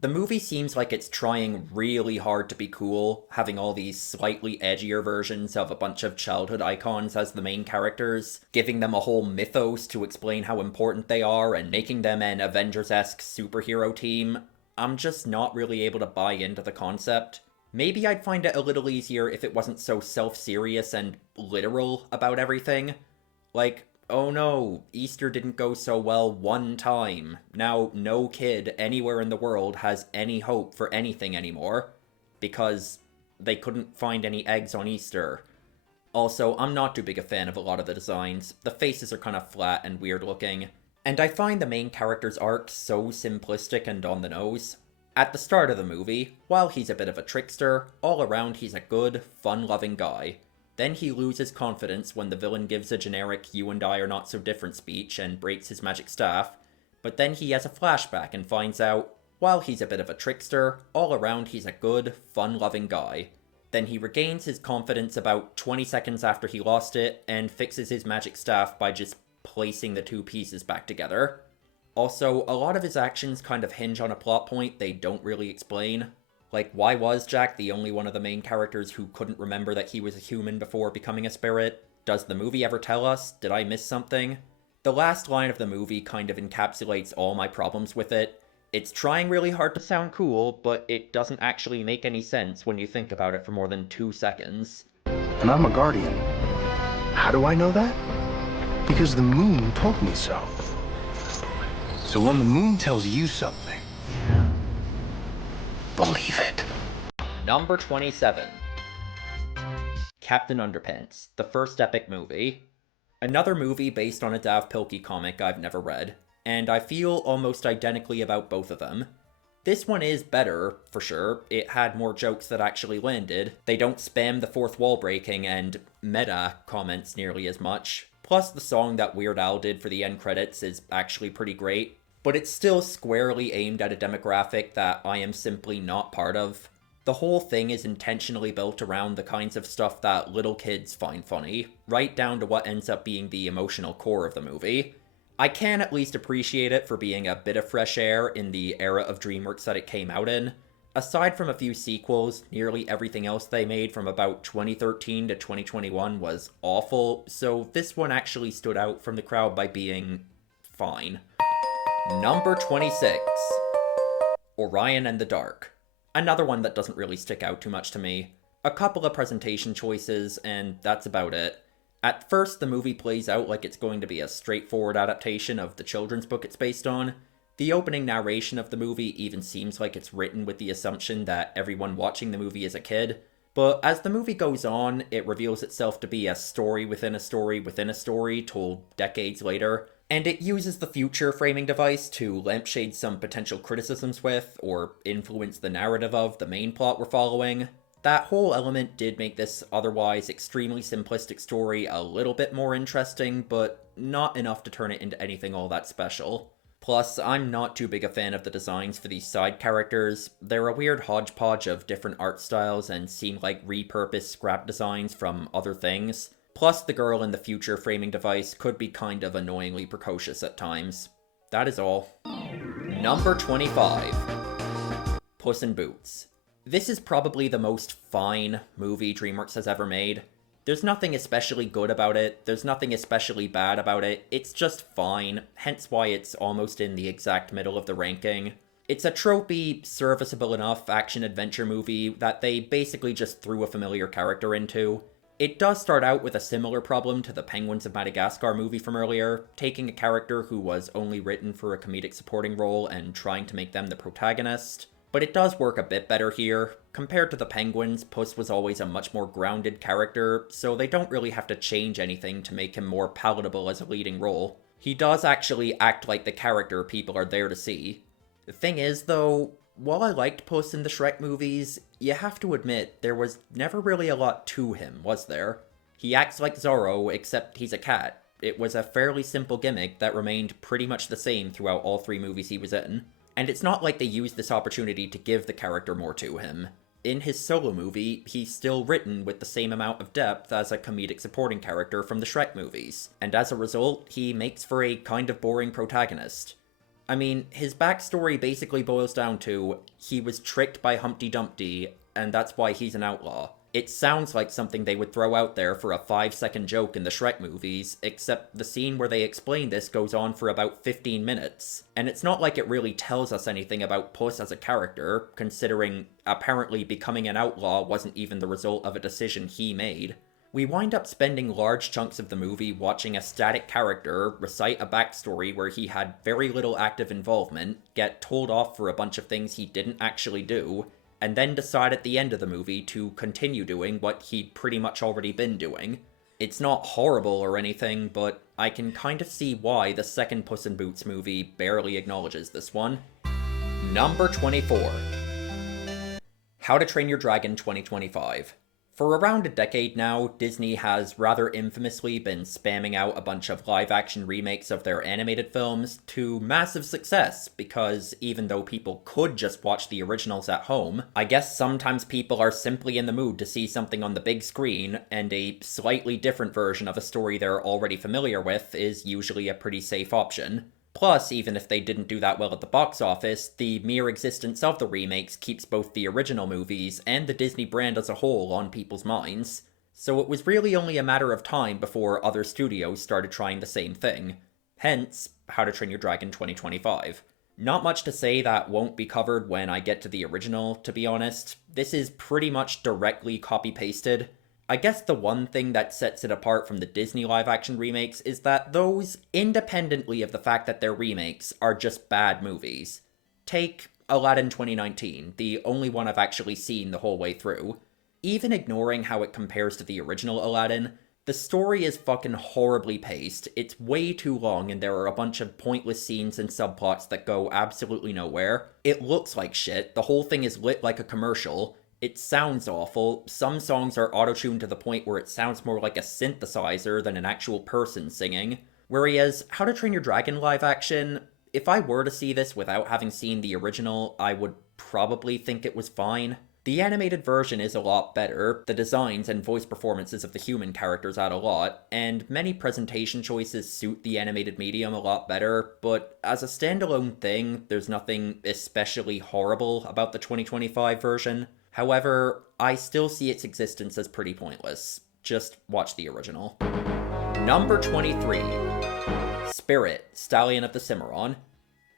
The movie seems like it's trying really hard to be cool, having all these slightly edgier versions of a bunch of childhood icons as the main characters, giving them a whole mythos to explain how important they are, and making them an Avengers-esque superhero team. I'm just not really able to buy into the concept. Maybe I'd find it a little easier if it wasn't so self-serious and literal about everything. Like, oh no, Easter didn't go so well one time. Now no kid anywhere in the world has any hope for anything anymore, because they couldn't find any eggs on Easter. Also, I'm not too big a fan of a lot of the designs. The faces are kind of flat and weird looking, and I find the main character's arc so simplistic and on the nose. At the start of the movie, while he's a bit of a trickster, all around he's a good, fun-loving guy. Then he loses confidence when the villain gives a generic "you and I are not so different" speech and breaks his magic staff, but then he has a flashback and finds out, while he's a bit of a trickster, all around he's a good, fun-loving guy. Then he regains his confidence about 20 seconds after he lost it, and fixes his magic staff by just placing the two pieces back together. Also, a lot of his actions kind of hinge on a plot point they don't really explain. Like, why was Jack the only one of the main characters who couldn't remember that he was a human before becoming a spirit? Does the movie ever tell us? Did I miss something? The last line of the movie kind of encapsulates all my problems with it. It's trying really hard to sound cool, but it doesn't actually make any sense when you think about it for more than 2 seconds. And I'm a guardian. How do I know that? Because the moon told me so. So when the moon tells you something, believe it. Number 27. Captain Underpants, the first epic movie. Another movie based on a Dav Pilkey comic I've never read, and I feel almost identically about both of them. This one is better, for sure. It had more jokes that actually landed. They don't spam the fourth wall breaking and meta comments nearly as much. Plus, the song that Weird Al did for the end credits is actually pretty great. But it's still squarely aimed at a demographic that I am simply not part of. The whole thing is intentionally built around the kinds of stuff that little kids find funny, right down to what ends up being the emotional core of the movie. I can at least appreciate it for being a bit of fresh air in the era of Dreamworks that it came out in. Aside from a few sequels, nearly everything else they made from about 2013 to 2021 was awful, so this one actually stood out from the crowd by being fine. Number 26. Orion and the Dark. Another one that doesn't really stick out too much to me. A couple of presentation choices, and that's about it. At first, the movie plays out like it's going to be a straightforward adaptation of the children's book it's based on. The opening narration of the movie even seems like it's written with the assumption that everyone watching the movie is a kid. But as the movie goes on, it reveals itself to be a story within a story within a story told decades later. And it uses the future framing device to lampshade some potential criticisms with, or influence the narrative of, the main plot we're following. That whole element did make this otherwise extremely simplistic story a little bit more interesting, but not enough to turn it into anything all that special. Plus, I'm not too big a fan of the designs for these side characters. They're a weird hodgepodge of different art styles and seem like repurposed scrap designs from other things. Plus, the girl in the future framing device could be kind of annoyingly precocious at times. That is all. Number 25. Puss in Boots. This is probably the most fine movie Dreamworks has ever made. There's nothing especially good about it, there's nothing especially bad about it, it's just fine, hence why it's almost in the exact middle of the ranking. It's a tropey, serviceable enough action-adventure movie that they basically just threw a familiar character into. It does start out with a similar problem to the Penguins of Madagascar movie from earlier, taking a character who was only written for a comedic supporting role and trying to make them the protagonist. But it does work a bit better here. Compared to the Penguins, Puss was always a much more grounded character, so they don't really have to change anything to make him more palatable as a leading role. He does actually act like the character people are there to see. The thing is, though, while I liked Puss in the Shrek movies, you have to admit there was never really a lot to him, was there? He acts like Zorro, except he's a cat. It was a fairly simple gimmick that remained pretty much the same throughout all 3 movies he was in. And it's not like they used this opportunity to give the character more to him. In his solo movie, he's still written with the same amount of depth as a comedic supporting character from the Shrek movies, and as a result, he makes for a kind of boring protagonist. I mean, his backstory basically boils down to, he was tricked by Humpty Dumpty, and that's why he's an outlaw. It sounds like something they would throw out there for a 5-second joke in the Shrek movies, except the scene where they explain this goes on for about 15 minutes. And it's not like it really tells us anything about Puss as a character, considering apparently becoming an outlaw wasn't even the result of a decision he made. We wind up spending large chunks of the movie watching a static character recite a backstory where he had very little active involvement, get told off for a bunch of things he didn't actually do, and then decide at the end of the movie to continue doing what he'd pretty much already been doing. It's not horrible or anything, but I can kind of see why the second Puss in Boots movie barely acknowledges this one. Number 24. How to Train Your Dragon 2025. For around a decade now, Disney has rather infamously been spamming out a bunch of live-action remakes of their animated films to massive success, because even though people could just watch the originals at home, I guess sometimes people are simply in the mood to see something on the big screen, and a slightly different version of a story they're already familiar with is usually a pretty safe option. Plus, even if they didn't do that well at the box office, the mere existence of the remakes keeps both the original movies and the Disney brand as a whole on people's minds. So it was really only a matter of time before other studios started trying the same thing. Hence, How to Train Your Dragon 2025. Not much to say that won't be covered when I get to the original, to be honest. This is pretty much directly copy-pasted. I guess the one thing that sets it apart from the Disney live-action remakes is that those, independently of the fact that they're remakes, are just bad movies. Take Aladdin 2019, the only one I've actually seen the whole way through. Even ignoring how it compares to the original Aladdin, the story is fucking horribly paced, it's way too long, and there are a bunch of pointless scenes and subplots that go absolutely nowhere. It looks like shit, the whole thing is lit like a commercial. It sounds awful. Some songs are auto-tuned to the point where it sounds more like a synthesizer than an actual person singing. Whereas How to Train Your Dragon live action, if I were to see this without having seen the original, I would probably think it was fine. The animated version is a lot better, the designs and voice performances of the human characters add a lot, and many presentation choices suit the animated medium a lot better, but as a standalone thing, there's nothing especially horrible about the 2025 version. However, I still see its existence as pretty pointless. Just watch the original. Number 23. Spirit, Stallion of the Cimarron.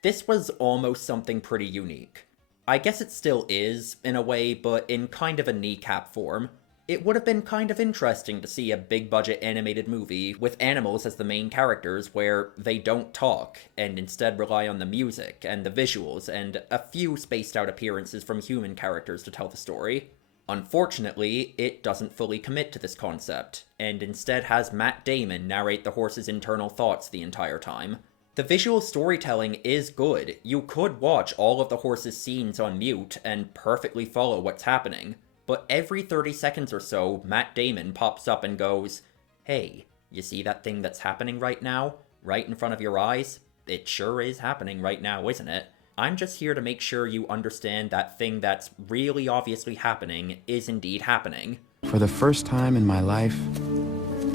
This was almost something pretty unique. I guess it still is, in a way, but in kind of a kneecap form. It would have been kind of interesting to see a big-budget animated movie with animals as the main characters where they don't talk, and instead rely on the music and the visuals and a few spaced-out appearances from human characters to tell the story. Unfortunately, it doesn't fully commit to this concept, and instead has Matt Damon narrate the horse's internal thoughts the entire time. The visual storytelling is good. You could watch all of the horse's scenes on mute and perfectly follow what's happening. But every 30 seconds or so, Matt Damon pops up and goes, "Hey, you see that thing that's happening right now? Right in front of your eyes? It sure is happening right now, isn't it? I'm just here to make sure you understand that thing that's really obviously happening is indeed happening." For the first time in my life,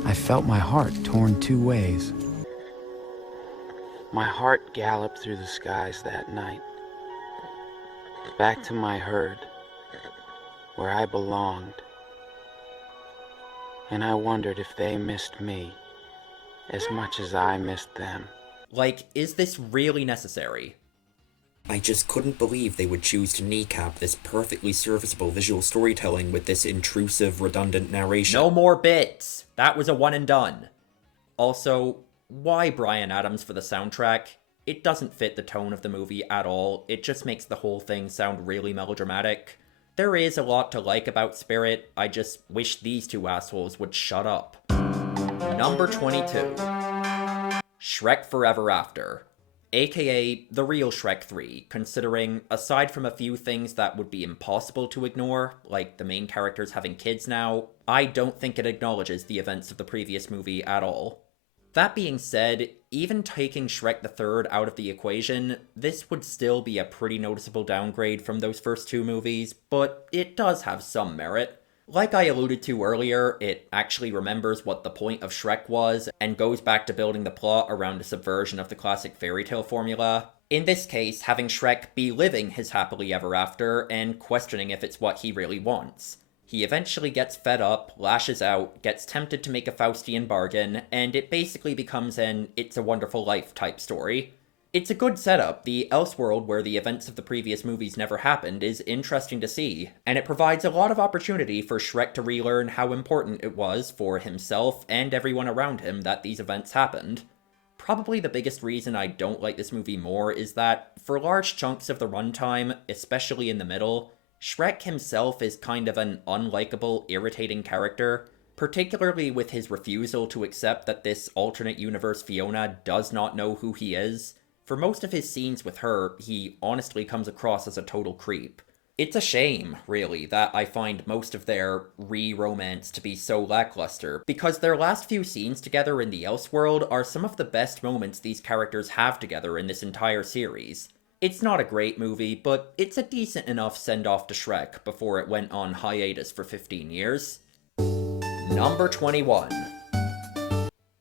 I felt my heart torn two ways. My heart galloped through the skies that night, back to my herd, where I belonged, and I wondered if they missed me as much as I missed them. Like, is this really necessary? I just couldn't believe they would choose to kneecap this perfectly serviceable visual storytelling with this intrusive, redundant narration. No more bits! That was a one and done. Also, why Bryan Adams for the soundtrack? It doesn't fit the tone of the movie at all, it just makes the whole thing sound really melodramatic. There is a lot to like about Spirit, I just wish these two assholes would shut up. Number 22. Shrek Forever After. AKA the real Shrek 3, considering, aside from a few things that would be impossible to ignore, like the main characters having kids now, I don't think it acknowledges the events of the previous movie at all. That being said, even taking Shrek the Third out of the equation, this would still be a pretty noticeable downgrade from those first two movies, but it does have some merit. Like I alluded to earlier, it actually remembers what the point of Shrek was, and goes back to building the plot around a subversion of the classic fairy tale formula. In this case, having Shrek be living his happily ever after, and questioning if it's what he really wants. He eventually gets fed up, lashes out, gets tempted to make a Faustian bargain, and it basically becomes an It's a Wonderful Life type story. It's a good setup. The Elseworld, where the events of the previous movies never happened, is interesting to see, and it provides a lot of opportunity for Shrek to relearn how important it was for himself and everyone around him that these events happened. Probably the biggest reason I don't like this movie more is that, for large chunks of the runtime, especially in the middle, Shrek himself is kind of an unlikable, irritating character, particularly with his refusal to accept that this alternate universe Fiona does not know who he is. For most of his scenes with her, he honestly comes across as a total creep. It's a shame, really, that I find most of their re-romance to be so lackluster, because their last few scenes together in the Elseworld are some of the best moments these characters have together in this entire series. It's not a great movie, but it's a decent enough send-off to Shrek before it went on hiatus for 15 years. Number 21.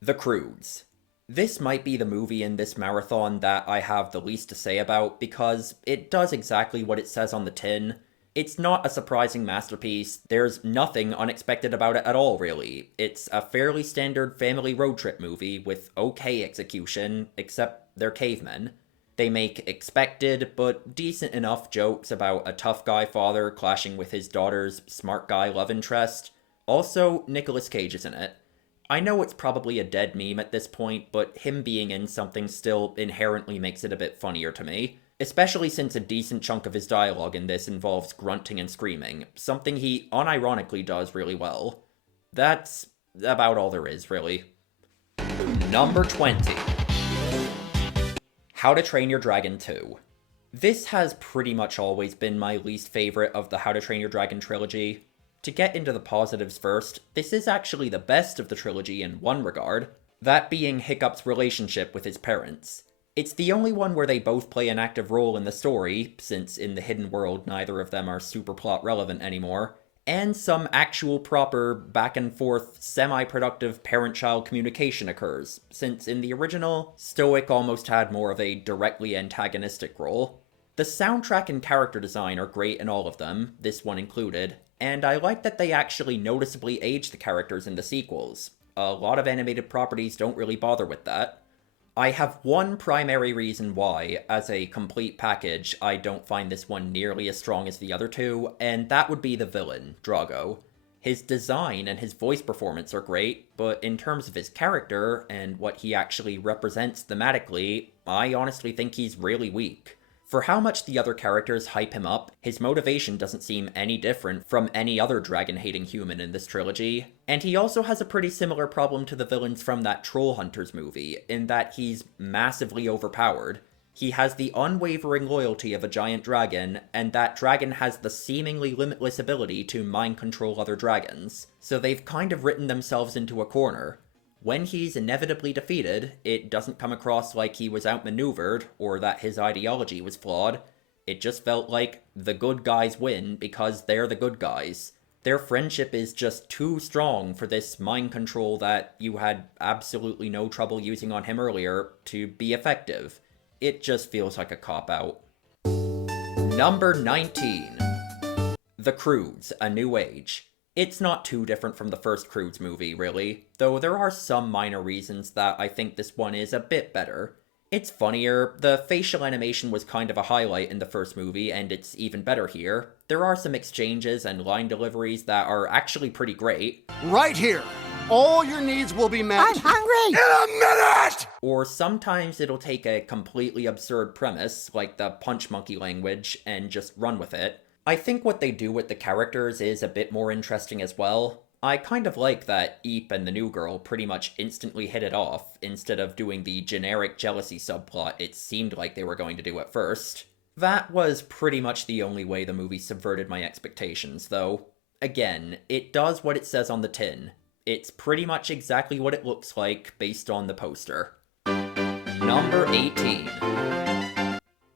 The Croods. This might be the movie in this marathon that I have the least to say about, because it does exactly what it says on the tin. It's not a surprising masterpiece, there's nothing unexpected about it at all, really. It's a fairly standard family road trip movie with okay execution, except they're cavemen. They make expected, but decent enough jokes about a tough guy father clashing with his daughter's smart guy love interest. Also, Nicolas Cage is in it. I know it's probably a dead meme at this point, but him being in something still inherently makes it a bit funnier to me. Especially since a decent chunk of his dialogue in this involves grunting and screaming, something he unironically does really well. That's about all there is, really. Number 20. How to Train Your Dragon 2. This has pretty much always been my least favorite of the How to Train Your Dragon trilogy. To get into the positives first, this is actually the best of the trilogy in one regard, that being Hiccup's relationship with his parents. It's the only one where they both play an active role in the story, since in the hidden world neither of them are super plot relevant anymore, and some actual proper back and forth semi-productive parent-child communication occurs, since in the original, Stoic almost had more of a directly antagonistic role. The soundtrack and character design are great in all of them, this one included, and I like that they actually noticeably age the characters in the sequels. A lot of animated properties don't really bother with that. I have one primary reason why, as a complete package, I don't find this one nearly as strong as the other two, and that would be the villain, Drago. His design and his voice performance are great, but in terms of his character and what he actually represents thematically, I honestly think he's really weak. For how much the other characters hype him up, his motivation doesn't seem any different from any other dragon-hating human in this trilogy, and he also has a pretty similar problem to the villains from that Troll Hunters movie, in that he's massively overpowered. He has the unwavering loyalty of a giant dragon, and that dragon has the seemingly limitless ability to mind control other dragons, so they've kind of written themselves into a corner. When he's inevitably defeated, it doesn't come across like he was outmaneuvered or that his ideology was flawed. It just felt like the good guys win because they're the good guys. Their friendship is just too strong for this mind control that you had absolutely no trouble using on him earlier to be effective. It just feels like a cop-out. Number 19. The Croods: A New Age. It's not too different from the first Croods movie, really, though there are some minor reasons that I think this one is a bit better. It's funnier, the facial animation was kind of a highlight in the first movie, and it's even better here. There are some exchanges and line deliveries that are actually pretty great. Right here. All your needs will be met. I'm hungry! In a minute! Or sometimes it'll take a completely absurd premise, like the Punch Monkey language, and just run with it. I think what they do with the characters is a bit more interesting as well. I kind of like that Eep and the new girl pretty much instantly hit it off, instead of doing the generic jealousy subplot it seemed like they were going to do at first. That was pretty much the only way the movie subverted my expectations, though. Again, it does what it says on the tin. It's pretty much exactly what it looks like based on the poster. Number 18.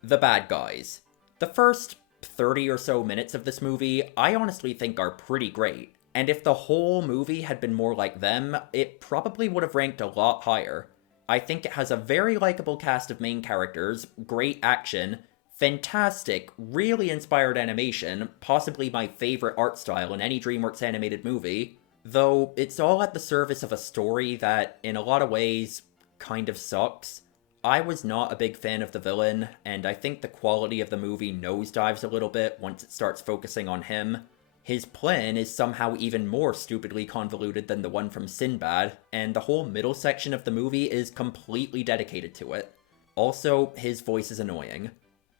The Bad Guys. The first 30 or so minutes of this movie, I honestly think are pretty great. And if the whole movie had been more like them, it probably would have ranked a lot higher. I think it has a very likable cast of main characters, great action, fantastic, really inspired animation, possibly my favorite art style in any Dreamworks animated movie, though it's all at the service of a story that, in a lot of ways, kind of sucks. I was not a big fan of the villain, and I think the quality of the movie nosedives a little bit once it starts focusing on him. His plan is somehow even more stupidly convoluted than the one from Sinbad, and the whole middle section of the movie is completely dedicated to it. Also, his voice is annoying.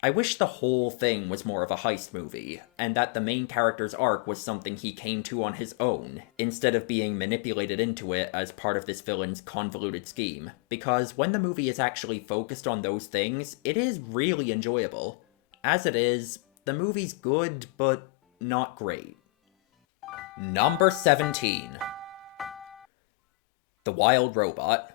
I wish the whole thing was more of a heist movie, and that the main character's arc was something he came to on his own, instead of being manipulated into it as part of this villain's convoluted scheme, because when the movie is actually focused on those things, it is really enjoyable. As it is, the movie's good, but not great. Number 17. The Wild Robot.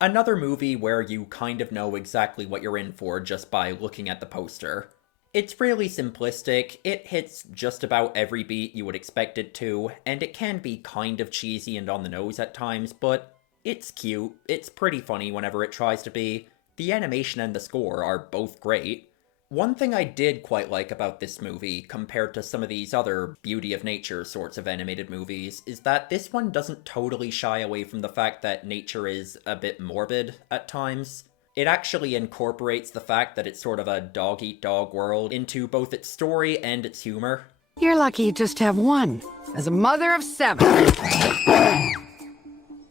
Another movie where you kind of know exactly what you're in for just by looking at the poster. It's really simplistic, it hits just about every beat you would expect it to, and it can be kind of cheesy and on the nose at times, but it's cute, it's pretty funny whenever it tries to be. The animation and the score are both great. One thing I did quite like about this movie, compared to some of these other beauty of nature sorts of animated movies, is that this one doesn't totally shy away from the fact that nature is a bit morbid at times. It actually incorporates the fact that it's sort of a dog-eat-dog world into both its story and its humor. You're lucky you just have one. As a mother of 7.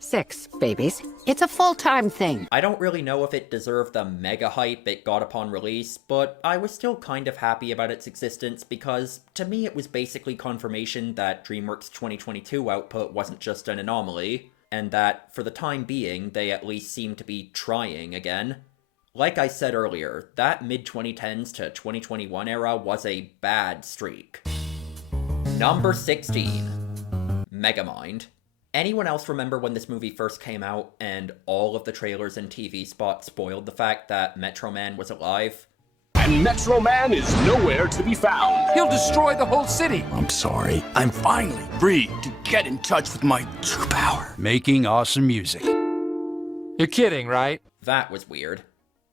6 babies. It's a full-time thing. I don't really know if it deserved the mega hype it got upon release, but I was still kind of happy about its existence because, to me, it was basically confirmation that Dreamworks' 2022 output wasn't just an anomaly, and that, for the time being, they at least seem to be trying again. Like I said earlier, that mid-2010s to 2021 era was a bad streak. Number 16. Megamind. Anyone else remember when this movie first came out and all of the trailers and TV spots spoiled the fact that Metro Man was alive? And Metro Man is nowhere to be found. He'll destroy the whole city. I'm sorry. I'm finally free to get in touch with my true power. Making awesome music. You're kidding, right? That was weird.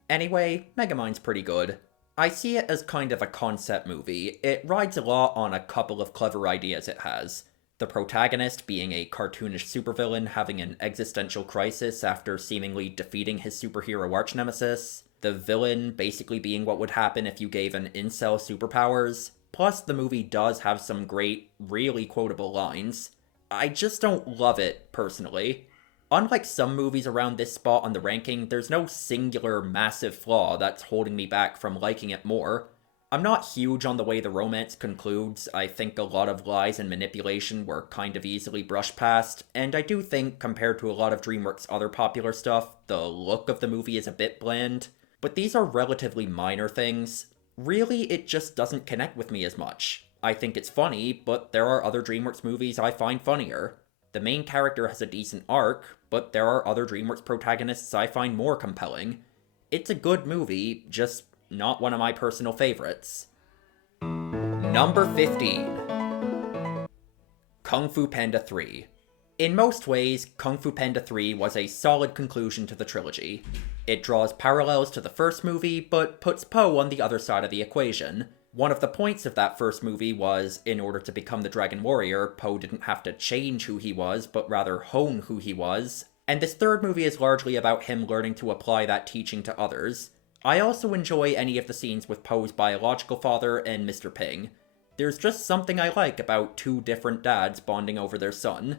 Anyway, Megamind's pretty good. I see it as kind of a concept movie. It rides a lot on a couple of clever ideas it has. The protagonist being a cartoonish supervillain having an existential crisis after seemingly defeating his superhero arch-nemesis. The villain basically being what would happen if you gave an incel superpowers. Plus, the movie does have some great, really quotable lines. I just don't love it, personally. Unlike some movies around this spot on the ranking, there's no singular massive flaw that's holding me back from liking it more. I'm not huge on the way the romance concludes. I think a lot of lies and manipulation were kind of easily brushed past, and I do think, compared to a lot of DreamWorks' other popular stuff, the look of the movie is a bit bland. But these are relatively minor things. Really, it just doesn't connect with me as much. I think it's funny, but there are other DreamWorks movies I find funnier. The main character has a decent arc, but there are other DreamWorks protagonists I find more compelling. It's a good movie, just not one of my personal favorites. Number 15. Kung Fu Panda 3. In most ways, Kung Fu Panda 3 was a solid conclusion to the trilogy. It draws parallels to the first movie, but puts Po on the other side of the equation. One of the points of that first movie was, in order to become the Dragon Warrior, Po didn't have to change who he was, but rather hone who he was. And this third movie is largely about him learning to apply that teaching to others. I also enjoy any of the scenes with Po's biological father and Mr. Ping. There's just something I like about two different dads bonding over their son.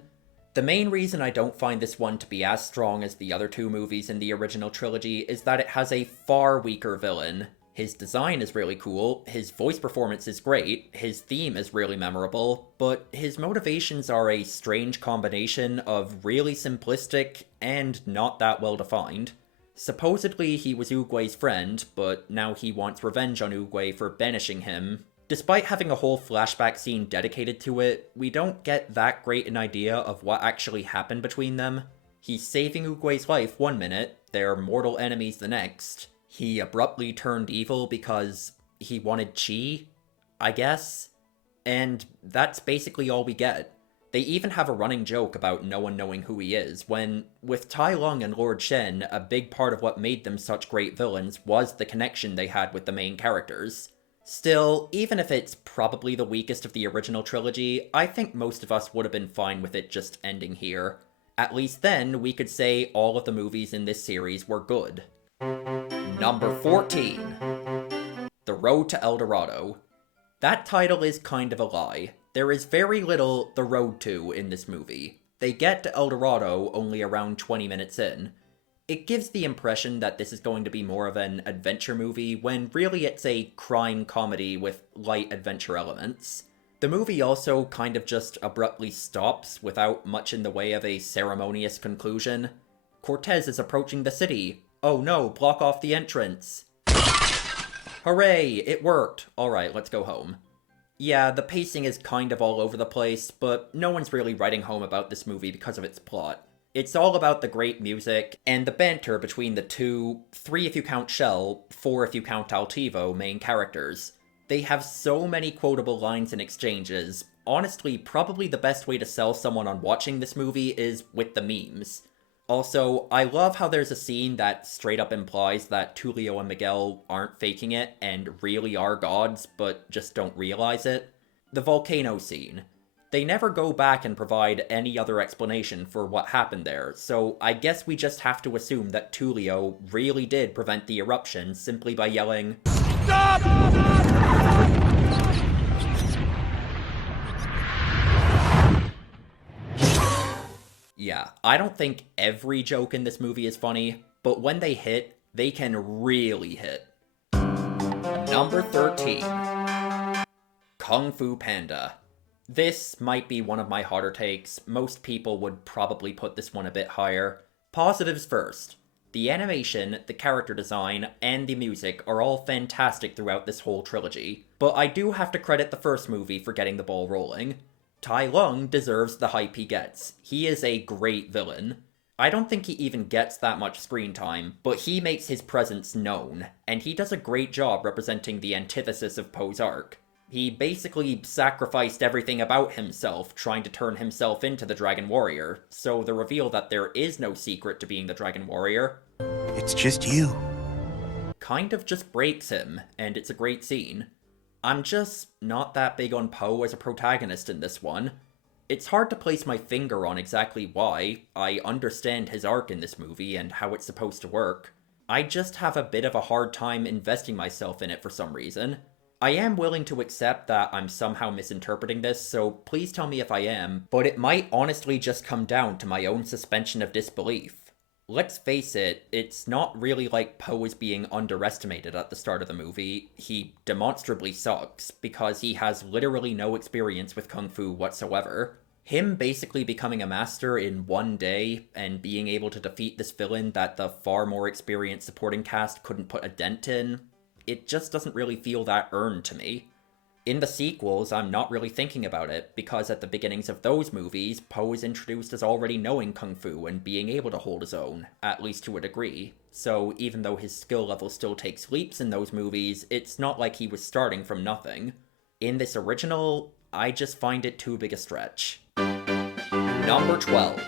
The main reason I don't find this one to be as strong as the other two movies in the original trilogy is that it has a far weaker villain. His design is really cool, his voice performance is great, his theme is really memorable, but his motivations are a strange combination of really simplistic and not that well defined. Supposedly he was Oogway's friend, but now he wants revenge on Oogway for banishing him. Despite having a whole flashback scene dedicated to it, we don't get that great an idea of what actually happened between them. He's saving Oogway's life one minute, they're mortal enemies the next. He abruptly turned evil because he wanted chi, I guess? And that's basically all we get. They even have a running joke about no one knowing who he is, when, with Tai Lung and Lord Shen, a big part of what made them such great villains was the connection they had with the main characters. Still, even if it's probably the weakest of the original trilogy, I think most of us would have been fine with it just ending here. At least then, we could say all of the movies in this series were good. Number 14. The Road to El Dorado. That title is kind of a lie. There is very little The Road to in this movie. They get to El Dorado only around 20 minutes in. It gives the impression that this is going to be more of an adventure movie, when really it's a crime comedy with light adventure elements. The movie also kind of just abruptly stops without much in the way of a ceremonious conclusion. Cortez is approaching the city. Oh no, block off the entrance. Hooray, it worked. Alright, let's go home. Yeah, the pacing is kind of all over the place, but no one's really writing home about this movie because of its plot. It's all about the great music, and the banter between the 2, 3 if you count Shell, 4 if you count Altivo, main characters. They have so many quotable lines and exchanges. Honestly, probably the best way to sell someone on watching this movie is with the memes. Also, I love how there's a scene that straight up implies that Tulio and Miguel aren't faking it and really are gods, but just don't realize it. The volcano scene. They never go back and provide any other explanation for what happened there, so I guess we just have to assume that Tulio really did prevent the eruption simply by yelling, "Stop!" Yeah, I don't think every joke in this movie is funny, but when they hit, they can really hit. Number 13. Kung Fu Panda. This might be one of my hotter takes. Most people would probably put this one a bit higher. Positives first. The animation, the character design, and the music are all fantastic throughout this whole trilogy, but I do have to credit the first movie for getting the ball rolling. Tai Lung deserves the hype he gets. He is a great villain. I don't think he even gets that much screen time, but he makes his presence known, and he does a great job representing the antithesis of Poe's arc. He basically sacrificed everything about himself trying to turn himself into the Dragon Warrior, so the reveal that there is no secret to being the Dragon Warrior, It's just you. kind of just breaks him, and it's a great scene. I'm just not that big on Poe as a protagonist in this one. It's hard to place my finger on exactly why. I understand his arc in this movie and how it's supposed to work. I just have a bit of a hard time investing myself in it for some reason. I am willing to accept that I'm somehow misinterpreting this, so please tell me if I am, but it might honestly just come down to my own suspension of disbelief. Let's face it, it's not really like Poe is being underestimated at the start of the movie. He demonstrably sucks, because he has literally no experience with Kung Fu whatsoever. Him basically becoming a master in one day, and being able to defeat this villain that the far more experienced supporting cast couldn't put a dent in, it just doesn't really feel that earned to me. In the sequels, I'm not really thinking about it, because at the beginnings of those movies, Poe is introduced as already knowing Kung Fu and being able to hold his own, at least to a degree. So even though his skill level still takes leaps in those movies, it's not like he was starting from nothing. In this original, I just find it too big a stretch. Number 12.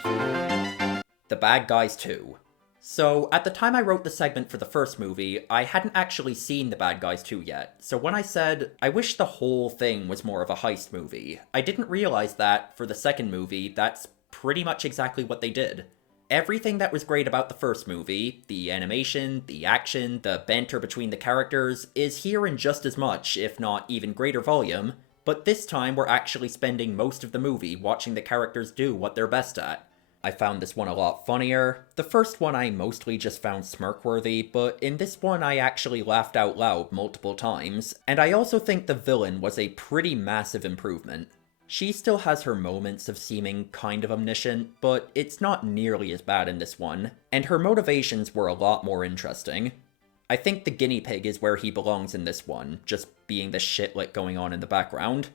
The Bad Guys 2. So, at the time I wrote the segment for the first movie, I hadn't actually seen The Bad Guys 2 yet, so when I said, I wish the whole thing was more of a heist movie, I didn't realize that, for the second movie, that's pretty much exactly what they did. Everything that was great about the first movie, the animation, the action, the banter between the characters, is here in just as much, if not even greater volume, but this time we're actually spending most of the movie watching the characters do what they're best at. I found this one a lot funnier. The first one I mostly just found smirk-worthy, but in this one I actually laughed out loud multiple times, and I also think the villain was a pretty massive improvement. She still has her moments of seeming kind of omniscient, but it's not nearly as bad in this one, and her motivations were a lot more interesting. I think the guinea pig is where he belongs in this one, just being the shitlet going on in the background.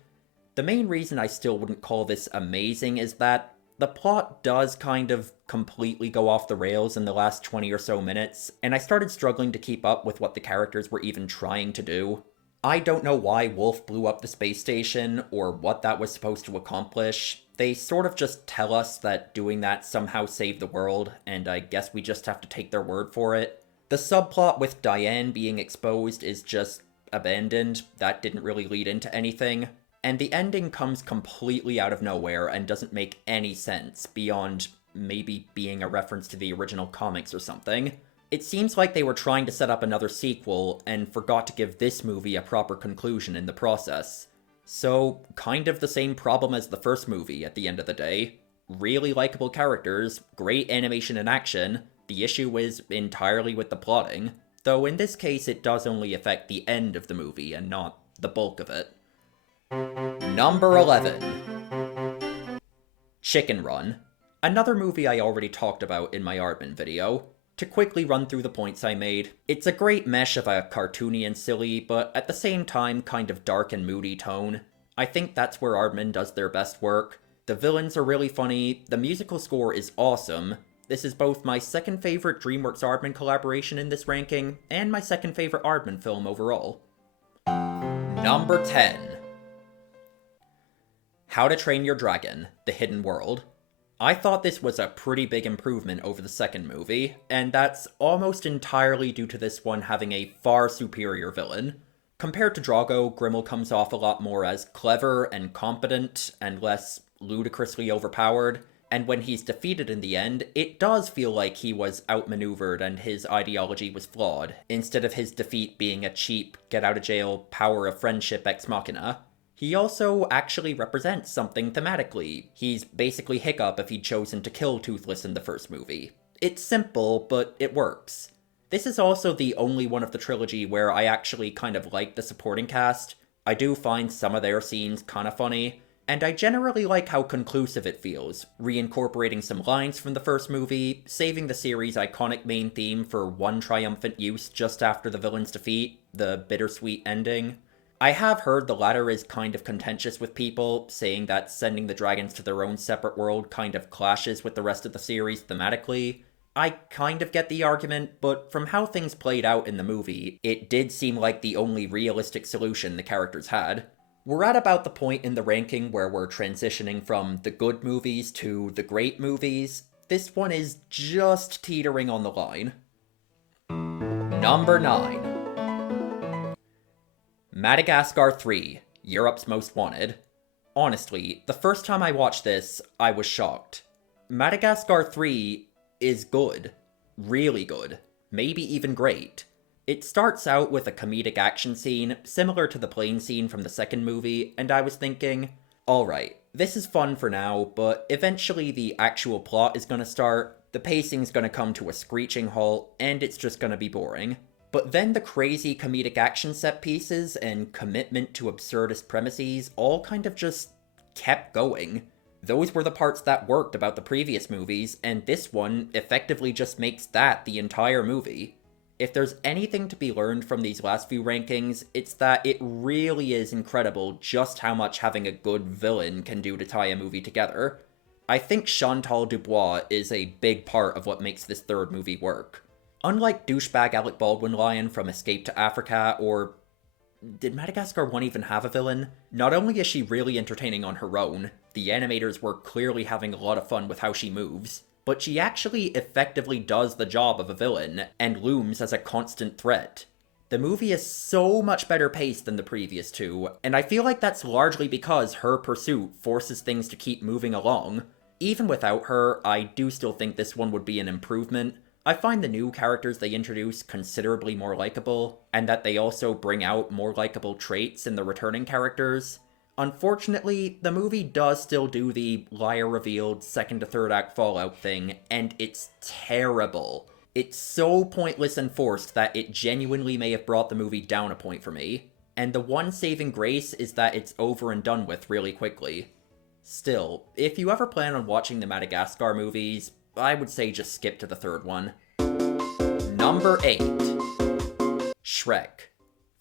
The main reason I still wouldn't call this amazing is that the plot does kind of completely go off the rails in the last 20 or so minutes, and I started struggling to keep up with what the characters were even trying to do. I don't know why Wolf blew up the space station, or what that was supposed to accomplish. They sort of just tell us that doing that somehow saved the world, and I guess we just have to take their word for it. The subplot with Diane being exposed is just abandoned. That didn't really lead into anything. And the ending comes completely out of nowhere and doesn't make any sense, beyond maybe being a reference to the original comics or something. It seems like they were trying to set up another sequel, and forgot to give this movie a proper conclusion in the process. So, kind of the same problem as the first movie at the end of the day. Really likable characters, great animation and action, The issue is entirely with the plotting, though in this case it does only affect the end of the movie and not the bulk of it. Number 11. Chicken Run. Another movie I already talked about in my Aardman video. To quickly run through the points I made, it's a great mesh of a cartoony and silly, but at the same time kind of dark and moody tone. I think that's where Aardman does their best work. The villains are really funny, the musical score is awesome. This is both my second favorite Dreamworks Aardman collaboration in this ranking, and my second favorite Aardman film overall. Number 10. How to Train Your Dragon: The Hidden World. I thought this was a pretty big improvement over the second movie, and that's almost entirely due to this one having a far superior villain. Compared to Drago, Grimmel comes off a lot more as clever and competent, and less ludicrously overpowered, and when he's defeated in the end, it does feel like he was outmaneuvered and his ideology was flawed, instead of his defeat being a cheap, get-out-of-jail, power of friendship ex machina. He also actually represents something thematically. He's basically Hiccup if he'd chosen to kill Toothless in the first movie. It's simple, but it works. This is also the only one of the trilogy where I actually kind of like the supporting cast. I do find some of their scenes kinda funny, and I generally like how conclusive it feels, reincorporating some lines from the first movie, saving the series' iconic main theme for one triumphant use just after the villain's defeat, the bittersweet ending. I have heard the latter is kind of contentious with people, saying that sending the dragons to their own separate world kind of clashes with the rest of the series thematically. I kind of get the argument, but from how things played out in the movie, it did seem like the only realistic solution the characters had. We're at about the point in the ranking where we're transitioning from the good movies to the great movies. This one is just teetering on the line. Number 9. Madagascar 3, Europe's Most Wanted. Honestly, the first time I watched this, I was shocked. Madagascar 3 is good. Really good. Maybe even great. It starts out with a comedic action scene, similar to the plane scene from the second movie, and I was thinking, alright, this is fun for now, but eventually the actual plot is gonna start, the pacing's gonna come to a screeching halt, and it's just gonna be boring. But then the crazy comedic action set pieces and commitment to absurdist premises all kind of just kept going. Those were the parts that worked about the previous movies, and this one effectively just makes that the entire movie. If there's anything to be learned from these last few rankings, it's that it really is incredible just how much having a good villain can do to tie a movie together. I think Chantal Dubois is a big part of what makes this third movie work. Unlike douchebag Alec Baldwin Lion from Escape to Africa, or did Madagascar 1 even have a villain? Not only is she really entertaining on her own, the animators were clearly having a lot of fun with how she moves, but she actually effectively does the job of a villain, and looms as a constant threat. The movie is so much better paced than the previous two, and I feel like that's largely because her pursuit forces things to keep moving along. Even without her, I do still think this one would be an improvement. I find the new characters they introduce considerably more likable, and that they also bring out more likable traits in the returning characters. Unfortunately, the movie does still do the liar revealed second to third act fallout thing, and it's terrible. It's so pointless and forced that it genuinely may have brought the movie down a point for me. And the one saving grace is that it's over and done with really quickly. Still, if you ever plan on watching the Madagascar movies, I would say just skip to the third one. Number 8. Shrek.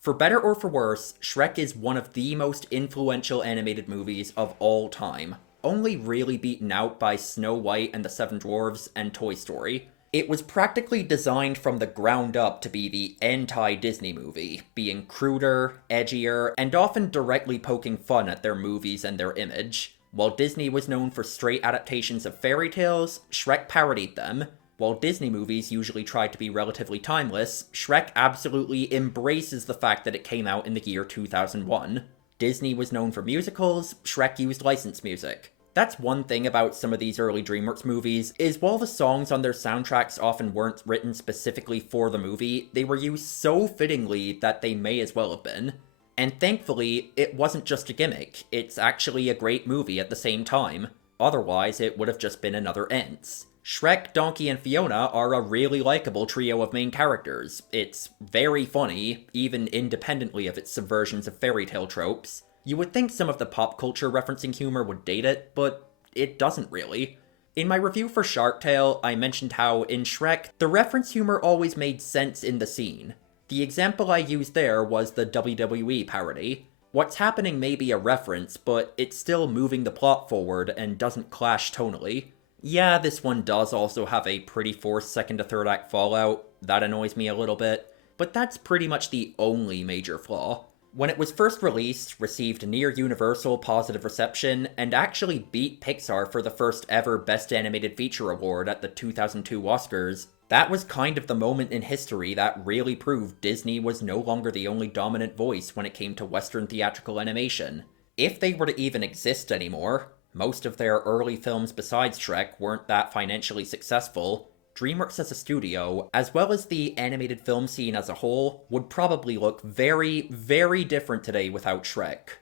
For better or for worse, Shrek is one of the most influential animated movies of all time, only really beaten out by Snow White and the Seven Dwarfs and Toy Story. It was practically designed from the ground up to be the anti-Disney movie, being cruder, edgier, and often directly poking fun at their movies and their image. While Disney was known for straight adaptations of fairy tales, Shrek parodied them. While Disney movies usually tried to be relatively timeless, Shrek absolutely embraces the fact that it came out in the year 2001. Disney was known for musicals, Shrek used licensed music. That's one thing about some of these early DreamWorks movies, is while the songs on their soundtracks often weren't written specifically for the movie, they were used so fittingly that they may as well have been. And thankfully, it wasn't just a gimmick, it's actually a great movie at the same time. Otherwise, it would have just been another Ents. Shrek, Donkey, and Fiona are a really likable trio of main characters. It's very funny, even independently of its subversions of fairy tale tropes. You would think some of the pop culture referencing humor would date it, but it doesn't really. In my review for Shark Tale, I mentioned how, in Shrek, the reference humor always made sense in the scene. The example I used there was the WWE parody. What's happening may be a reference, but it's still moving the plot forward and doesn't clash tonally. Yeah, this one does also have a pretty forced second to third act fallout. That annoys me a little bit. But that's pretty much the only major flaw. When it was first released, received near universal positive reception, and actually beat Pixar for the first ever Best Animated Feature award at the 2002 Oscars, that was kind of the moment in history that really proved Disney was no longer the only dominant voice when it came to Western theatrical animation. If they were to even exist anymore, most of their early films besides Shrek weren't that financially successful. Dreamworks as a studio, as well as the animated film scene as a whole, would probably look very, very different today without Shrek.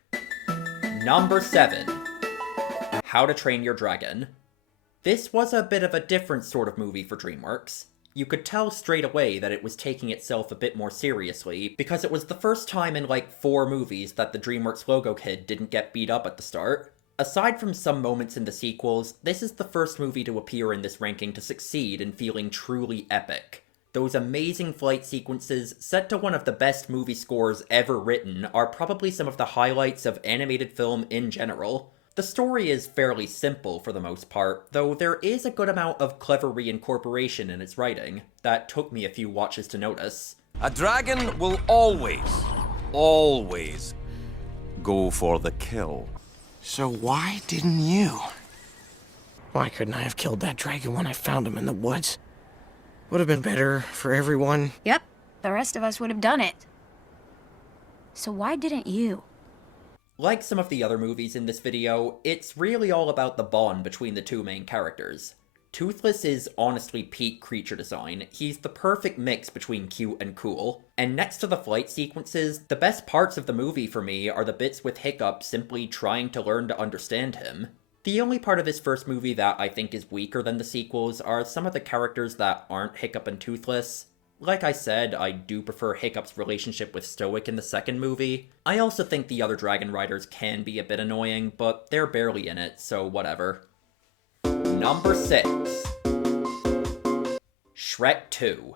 Number 7. How to Train Your Dragon. This was a bit of a different sort of movie for Dreamworks. You could tell straight away that it was taking itself a bit more seriously, because it was the first time in like 4 movies that the Dreamworks logo kid didn't get beat up at the start. Aside from some moments in the sequels, this is the first movie to appear in this ranking to succeed in feeling truly epic. Those amazing flight sequences, set to one of the best movie scores ever written, are probably some of the highlights of animated film in general. The story is fairly simple for the most part, though there is a good amount of clever reincorporation in its writing that took me a few watches to notice. A dragon will always go for the kill. So why didn't you? Why couldn't I have killed that dragon when I found him in the woods? Would have been better for everyone. Yep, the rest of us would have done it. So why didn't you? Like some of the other movies in this video, it's really all about the bond between the two main characters. Toothless is honestly peak creature design. He's the perfect mix between cute and cool. And next to the flight sequences, the best parts of the movie for me are the bits with Hiccup simply trying to learn to understand him. The only part of his first movie that I think is weaker than the sequels are some of the characters that aren't Hiccup and Toothless. Like I said, I do prefer Hiccup's relationship with Stoic in the second movie. I also think the other Dragon Riders can be a bit annoying, but they're barely in it, so whatever. Number 6. Shrek 2.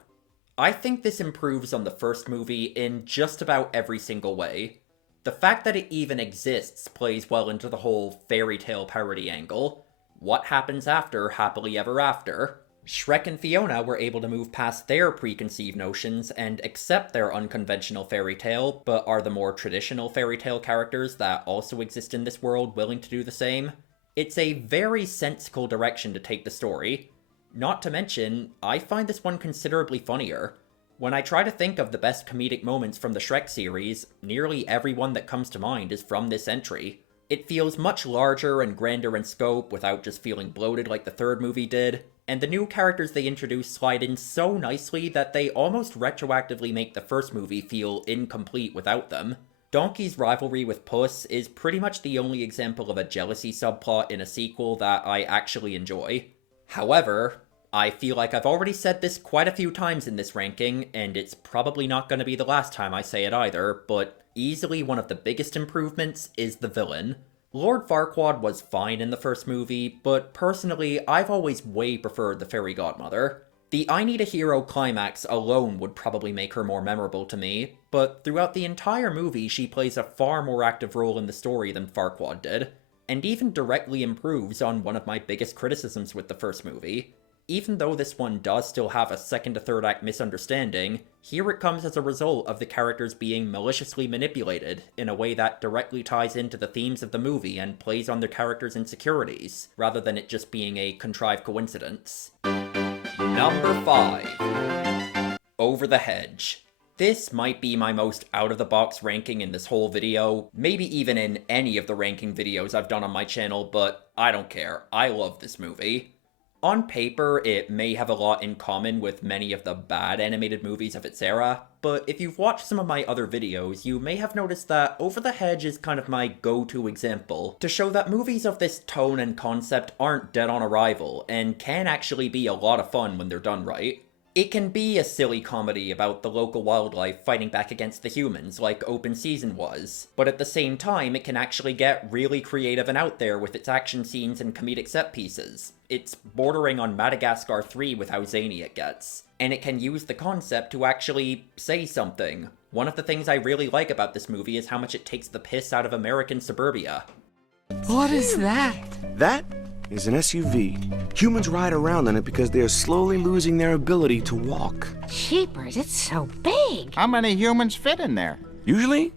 I think this improves on the first movie in just about every single way. The fact that it even exists plays well into the whole fairy tale parody angle. What happens after Happily Ever After? Shrek and Fiona were able to move past their preconceived notions and accept their unconventional fairy tale, but are the more traditional fairy tale characters that also exist in this world willing to do the same? It's a very sensical direction to take the story. Not to mention, I find this one considerably funnier. When I try to think of the best comedic moments from the Shrek series, nearly every one that comes to mind is from this entry. It feels much larger and grander in scope without just feeling bloated like the third movie did, and the new characters they introduce slide in so nicely that they almost retroactively make the first movie feel incomplete without them. Donkey's rivalry with Puss is pretty much the only example of a jealousy subplot in a sequel that I actually enjoy. However, I feel like I've already said this quite a few times in this ranking, and it's probably not going to be the last time I say it either, but easily one of the biggest improvements is the villain. Lord Farquaad was fine in the first movie, but personally, I've always way preferred the Fairy Godmother. The I Need a Hero climax alone would probably make her more memorable to me, but throughout the entire movie she plays a far more active role in the story than Farquaad did, and even directly improves on one of my biggest criticisms with the first movie. Even though this one does still have a second to third act misunderstanding, here it comes as a result of the characters being maliciously manipulated in a way that directly ties into the themes of the movie and plays on their characters' insecurities, rather than it just being a contrived coincidence. Number 5. Over the Hedge. This might be my most out-of-the-box ranking in this whole video, maybe even in any of the ranking videos I've done on my channel, but I don't care. I love this movie. On paper, it may have a lot in common with many of the bad animated movies of its era, but if you've watched some of my other videos, you may have noticed that Over the Hedge is kind of my go-to example to show that movies of this tone and concept aren't dead on arrival, and can actually be a lot of fun when they're done right. It can be a silly comedy about the local wildlife fighting back against the humans, like Open Season was, but at the same time, it can actually get really creative and out there with its action scenes and comedic set pieces. It's bordering on Madagascar 3 with how zany it gets, and it can use the concept to actually say something. One of the things I really like about this movie is how much it takes the piss out of American suburbia. What is that? That is an SUV. Humans ride around in it because they are slowly losing their ability to walk. Jeepers, it's so big. How many humans fit in there? Usually,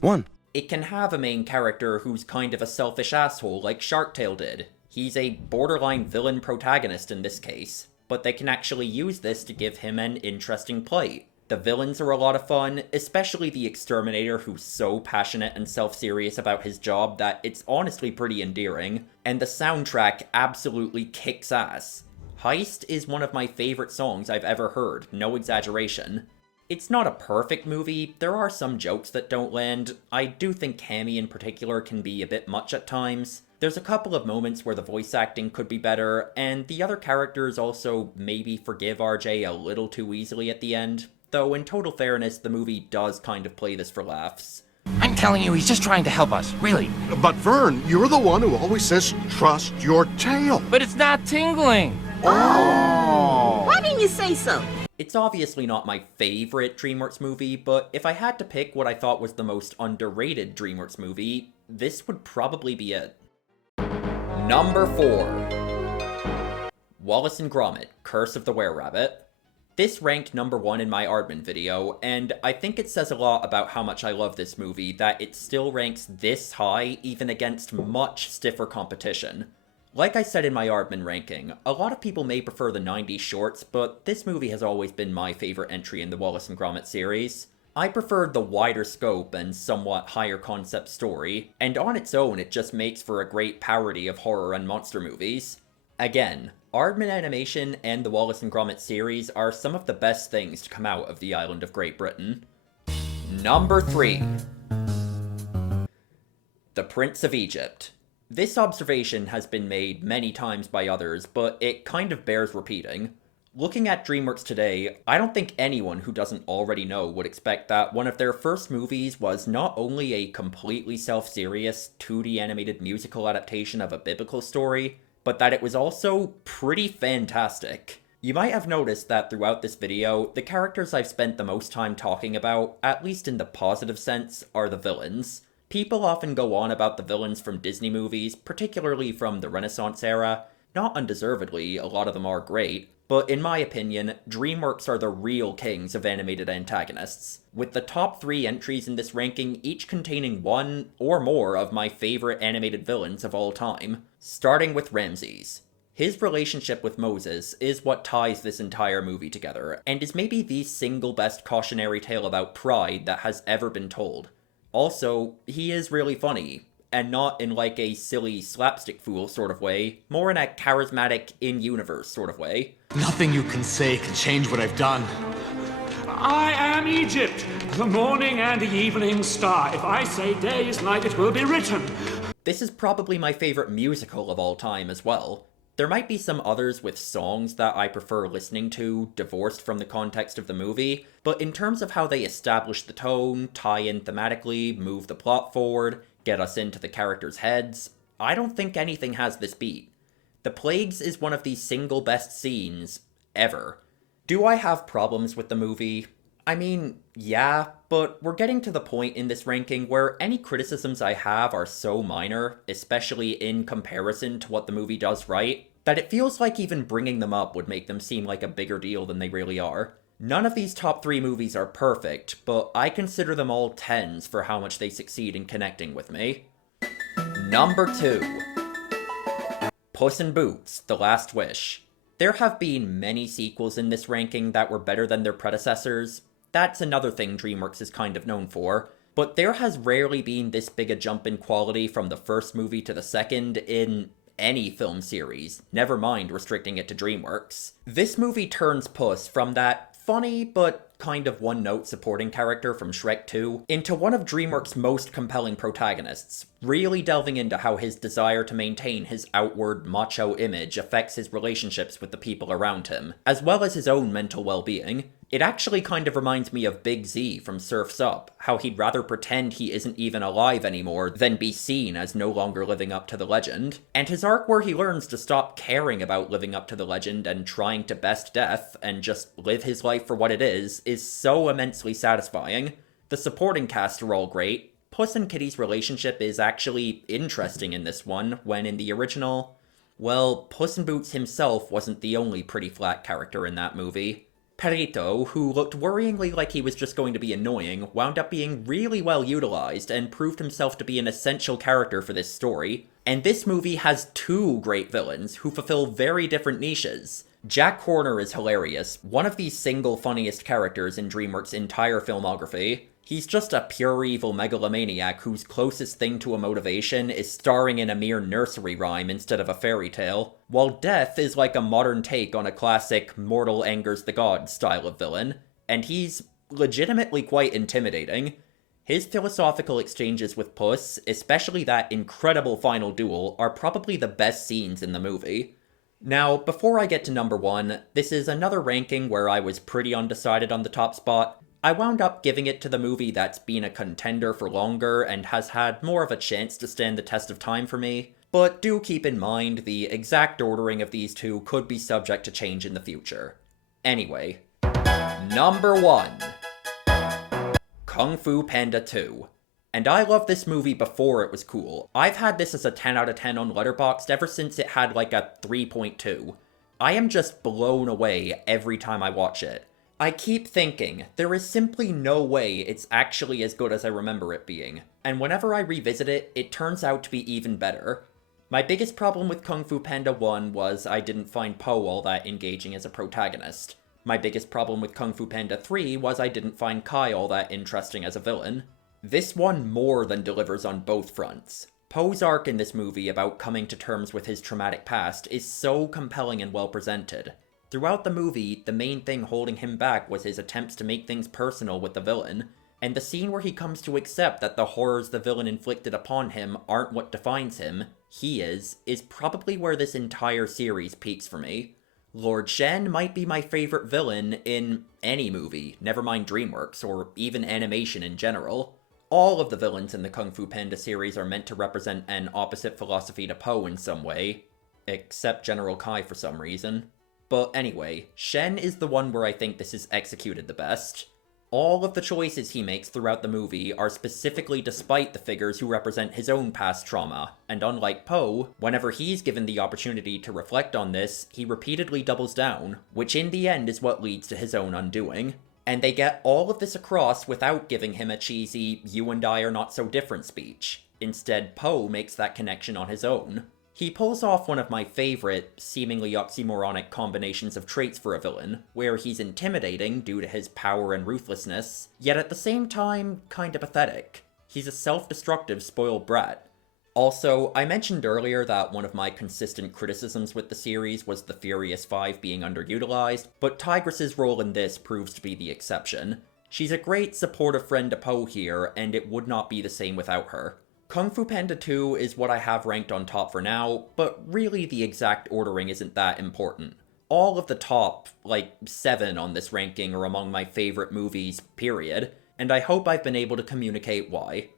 one. It can have a main character who's kind of a selfish asshole like Shark Tale did. He's a borderline villain protagonist in this case, but they can actually use this to give him an interesting plight. The villains are a lot of fun, especially the Exterminator, who's so passionate and self-serious about his job that it's honestly pretty endearing, and the soundtrack absolutely kicks ass. Heist is one of my favorite songs I've ever heard, no exaggeration. It's not a perfect movie, there are some jokes that don't land. I do think Cammy in particular can be a bit much at times. There's a couple of moments where the voice acting could be better, and the other characters also maybe forgive RJ a little too easily at the end. Though in total fairness, the movie does kind of play this for laughs. I'm telling you, he's just trying to help us, really. But Vern, you're the one who always says, trust your tail. But it's not tingling. Oh! Why didn't you say so? It's obviously not my favorite DreamWorks movie, but if I had to pick what I thought was the most underrated DreamWorks movie, this would probably be it. Number 4. Wallace and Gromit, Curse of the Were-Rabbit. This ranked number 1 in my Aardman video, and I think it says a lot about how much I love this movie that it still ranks this high even against much stiffer competition. Like I said in my Aardman ranking, a lot of people may prefer the 90s shorts, but this movie has always been my favorite entry in the Wallace and Gromit series. I preferred the wider scope and somewhat higher concept story, and on its own it just makes for a great parody of horror and monster movies. Again, Aardman Animation and the Wallace and Gromit series are some of the best things to come out of the island of Great Britain. Number 3. The Prince of Egypt. This observation has been made many times by others, but it kind of bears repeating. Looking at DreamWorks today, I don't think anyone who doesn't already know would expect that one of their first movies was not only a completely self-serious 2D animated musical adaptation of a biblical story, but that it was also pretty fantastic. You might have noticed that throughout this video, the characters I've spent the most time talking about, at least in the positive sense, are the villains. People often go on about the villains from Disney movies, particularly from the Renaissance era. Not undeservedly, a lot of them are great, but in my opinion, DreamWorks are the real kings of animated antagonists, with the top 3 entries in this ranking each containing one or more of my favorite animated villains of all time, starting with Ramses. His relationship with Moses is what ties this entire movie together, and is maybe the single best cautionary tale about pride that has ever been told. Also, he is really funny, and not in like a silly slapstick fool sort of way, more in a charismatic in-universe sort of way. Nothing you can say can change what I've done. I am Egypt, the morning and the evening star. If I say day is night, it will be written. This is probably my favorite musical of all time as well. There might be some others with songs that I prefer listening to, divorced from the context of the movie, but in terms of how they establish the tone, tie in thematically, move the plot forward, get us into the characters' heads, I don't think anything has this beat. The Plagues is one of the single best scenes ever. Do I have problems with the movie? I mean, yeah, but we're getting to the point in this ranking where any criticisms I have are so minor, especially in comparison to what the movie does right, that it feels like even bringing them up would make them seem like a bigger deal than they really are. None of these top 3 movies are perfect, but I consider them all 10s for how much they succeed in connecting with me. Number 2. Puss in Boots: The Last Wish. There have been many sequels in this ranking that were better than their predecessors. That's another thing DreamWorks is kind of known for, but there has rarely been this big a jump in quality from the first movie to the second in any film series, never mind restricting it to Dreamworks. This movie turns Puss from that funny but kind of one-note supporting character from Shrek 2 into one of DreamWorks' most compelling protagonists, really delving into how his desire to maintain his outward macho image affects his relationships with the people around him, as well as his own mental well-being. It actually kind of reminds me of Big Z from Surf's Up, how he'd rather pretend he isn't even alive anymore than be seen as no longer living up to the legend. And his arc where he learns to stop caring about living up to the legend and trying to best death and just live his life for what it is so immensely satisfying. The supporting cast are all great. Puss and Kitty's relationship is actually interesting in this one, when in the original, well, Puss in Boots himself wasn't the only pretty flat character in that movie. Perito, who looked worryingly like he was just going to be annoying, wound up being really well utilized and proved himself to be an essential character for this story. And this movie has two great villains who fulfill very different niches. Jack Horner is hilarious, one of the single funniest characters in DreamWorks' entire filmography. He's just a pure evil megalomaniac whose closest thing to a motivation is starring in a mere nursery rhyme instead of a fairy tale, while Death is like a modern take on a classic mortal angers the gods style of villain, and he's legitimately quite intimidating. His philosophical exchanges with Puss, especially that incredible final duel, are probably the best scenes in the movie. Now, before I get to number 1, this is another ranking where I was pretty undecided on the top spot. I wound up giving it to the movie that's been a contender for longer and has had more of a chance to stand the test of time for me, but do keep in mind the exact ordering of these two could be subject to change in the future. Anyway, number 1. Kung Fu Panda 2. And I loved this movie before it was cool. I've had this as a 10 out of 10 on Letterboxd ever since it had like a 3.2. I am just blown away every time I watch it. I keep thinking, there is simply no way it's actually as good as I remember it being, and whenever I revisit it, it turns out to be even better. My biggest problem with Kung Fu Panda 1 was I didn't find Po all that engaging as a protagonist. My biggest problem with Kung Fu Panda 3 was I didn't find Kai all that interesting as a villain. This one more than delivers on both fronts. Po's arc in this movie about coming to terms with his traumatic past is so compelling and well presented. Throughout the movie, the main thing holding him back was his attempts to make things personal with the villain, and the scene where he comes to accept that the horrors the villain inflicted upon him aren't what defines him, he is probably where this entire series peaks for me. Lord Shen might be my favorite villain in any movie, never mind Dreamworks, or even animation in general. All of the villains in the Kung Fu Panda series are meant to represent an opposite philosophy to Po in some way, except General Kai for some reason. But anyway, Shen is the one where I think this is executed the best. All of the choices he makes throughout the movie are specifically despite the figures who represent his own past trauma, and unlike Po, whenever he's given the opportunity to reflect on this, he repeatedly doubles down, which in the end is what leads to his own undoing. And they get all of this across without giving him a cheesy, "you and I are not so different" speech. Instead, Po makes that connection on his own. He pulls off one of my favorite, seemingly oxymoronic combinations of traits for a villain, where he's intimidating due to his power and ruthlessness, yet at the same time, kinda pathetic. He's a self-destructive spoiled brat. Also, I mentioned earlier that one of my consistent criticisms with the series was the Furious Five being underutilized, but Tigress's role in this proves to be the exception. She's a great supportive friend to Po here, and it would not be the same without her. Kung Fu Panda 2 is what I have ranked on top for now, but really the exact ordering isn't that important. All of the top, 7 on this ranking are among my favorite movies, period, and I hope I've been able to communicate why.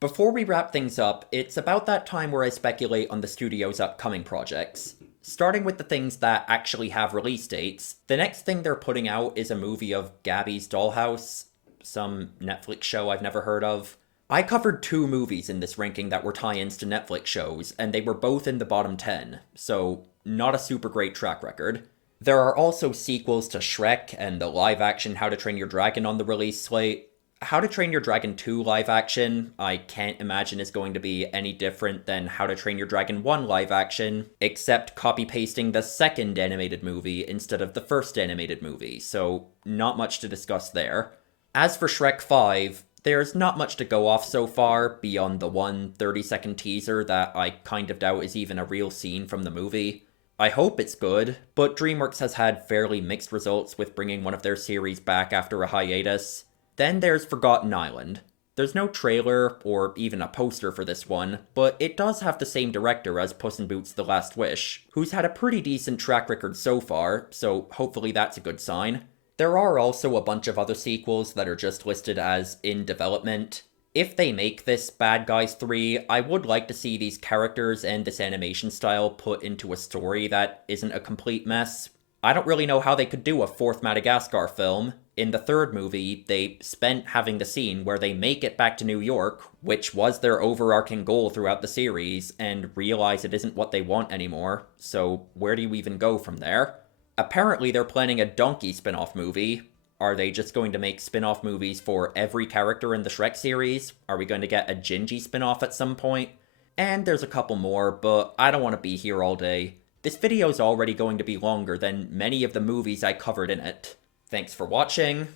Before we wrap things up, it's about that time where I speculate on the studio's upcoming projects. Starting with the things that actually have release dates, the next thing they're putting out is a movie of Gabby's Dollhouse, some Netflix show I've never heard of. I covered 2 movies in this ranking that were tie-ins to Netflix shows, and they were both in the bottom 10, so not a super great track record. There are also sequels to Shrek and the live-action How to Train Your Dragon on the release slate. How to Train Your Dragon 2 live-action, I can't imagine is going to be any different than How to Train Your Dragon 1 live-action, except copy-pasting the second animated movie instead of the first animated movie, so not much to discuss there. As for Shrek 5, There's not much to go off so far, beyond the one 30-second teaser that I kind of doubt is even a real scene from the movie. I hope it's good, but Dreamworks has had fairly mixed results with bringing one of their series back after a hiatus. Then there's Forgotten Island. There's no trailer or even a poster for this one, but it does have the same director as Puss in Boots: The Last Wish, who's had a pretty decent track record so far, so hopefully that's a good sign. There are also a bunch of other sequels that are just listed as in development. If they make this Bad Guys 3, I would like to see these characters and this animation style put into a story that isn't a complete mess. I don't really know how they could do a fourth Madagascar film. In the third movie, they spent having the scene where they make it back to New York, which was their overarching goal throughout the series, and realize it isn't what they want anymore, so where do you even go from there? Apparently they're planning a Donkey spin-off movie. Are they just going to make spin-off movies for every character in the Shrek series? Are we going to get a Gingy spin-off at some point? And there's a couple more, but I don't want to be here all day. This video's already going to be longer than many of the movies I covered in it. Thanks for watching.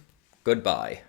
Goodbye.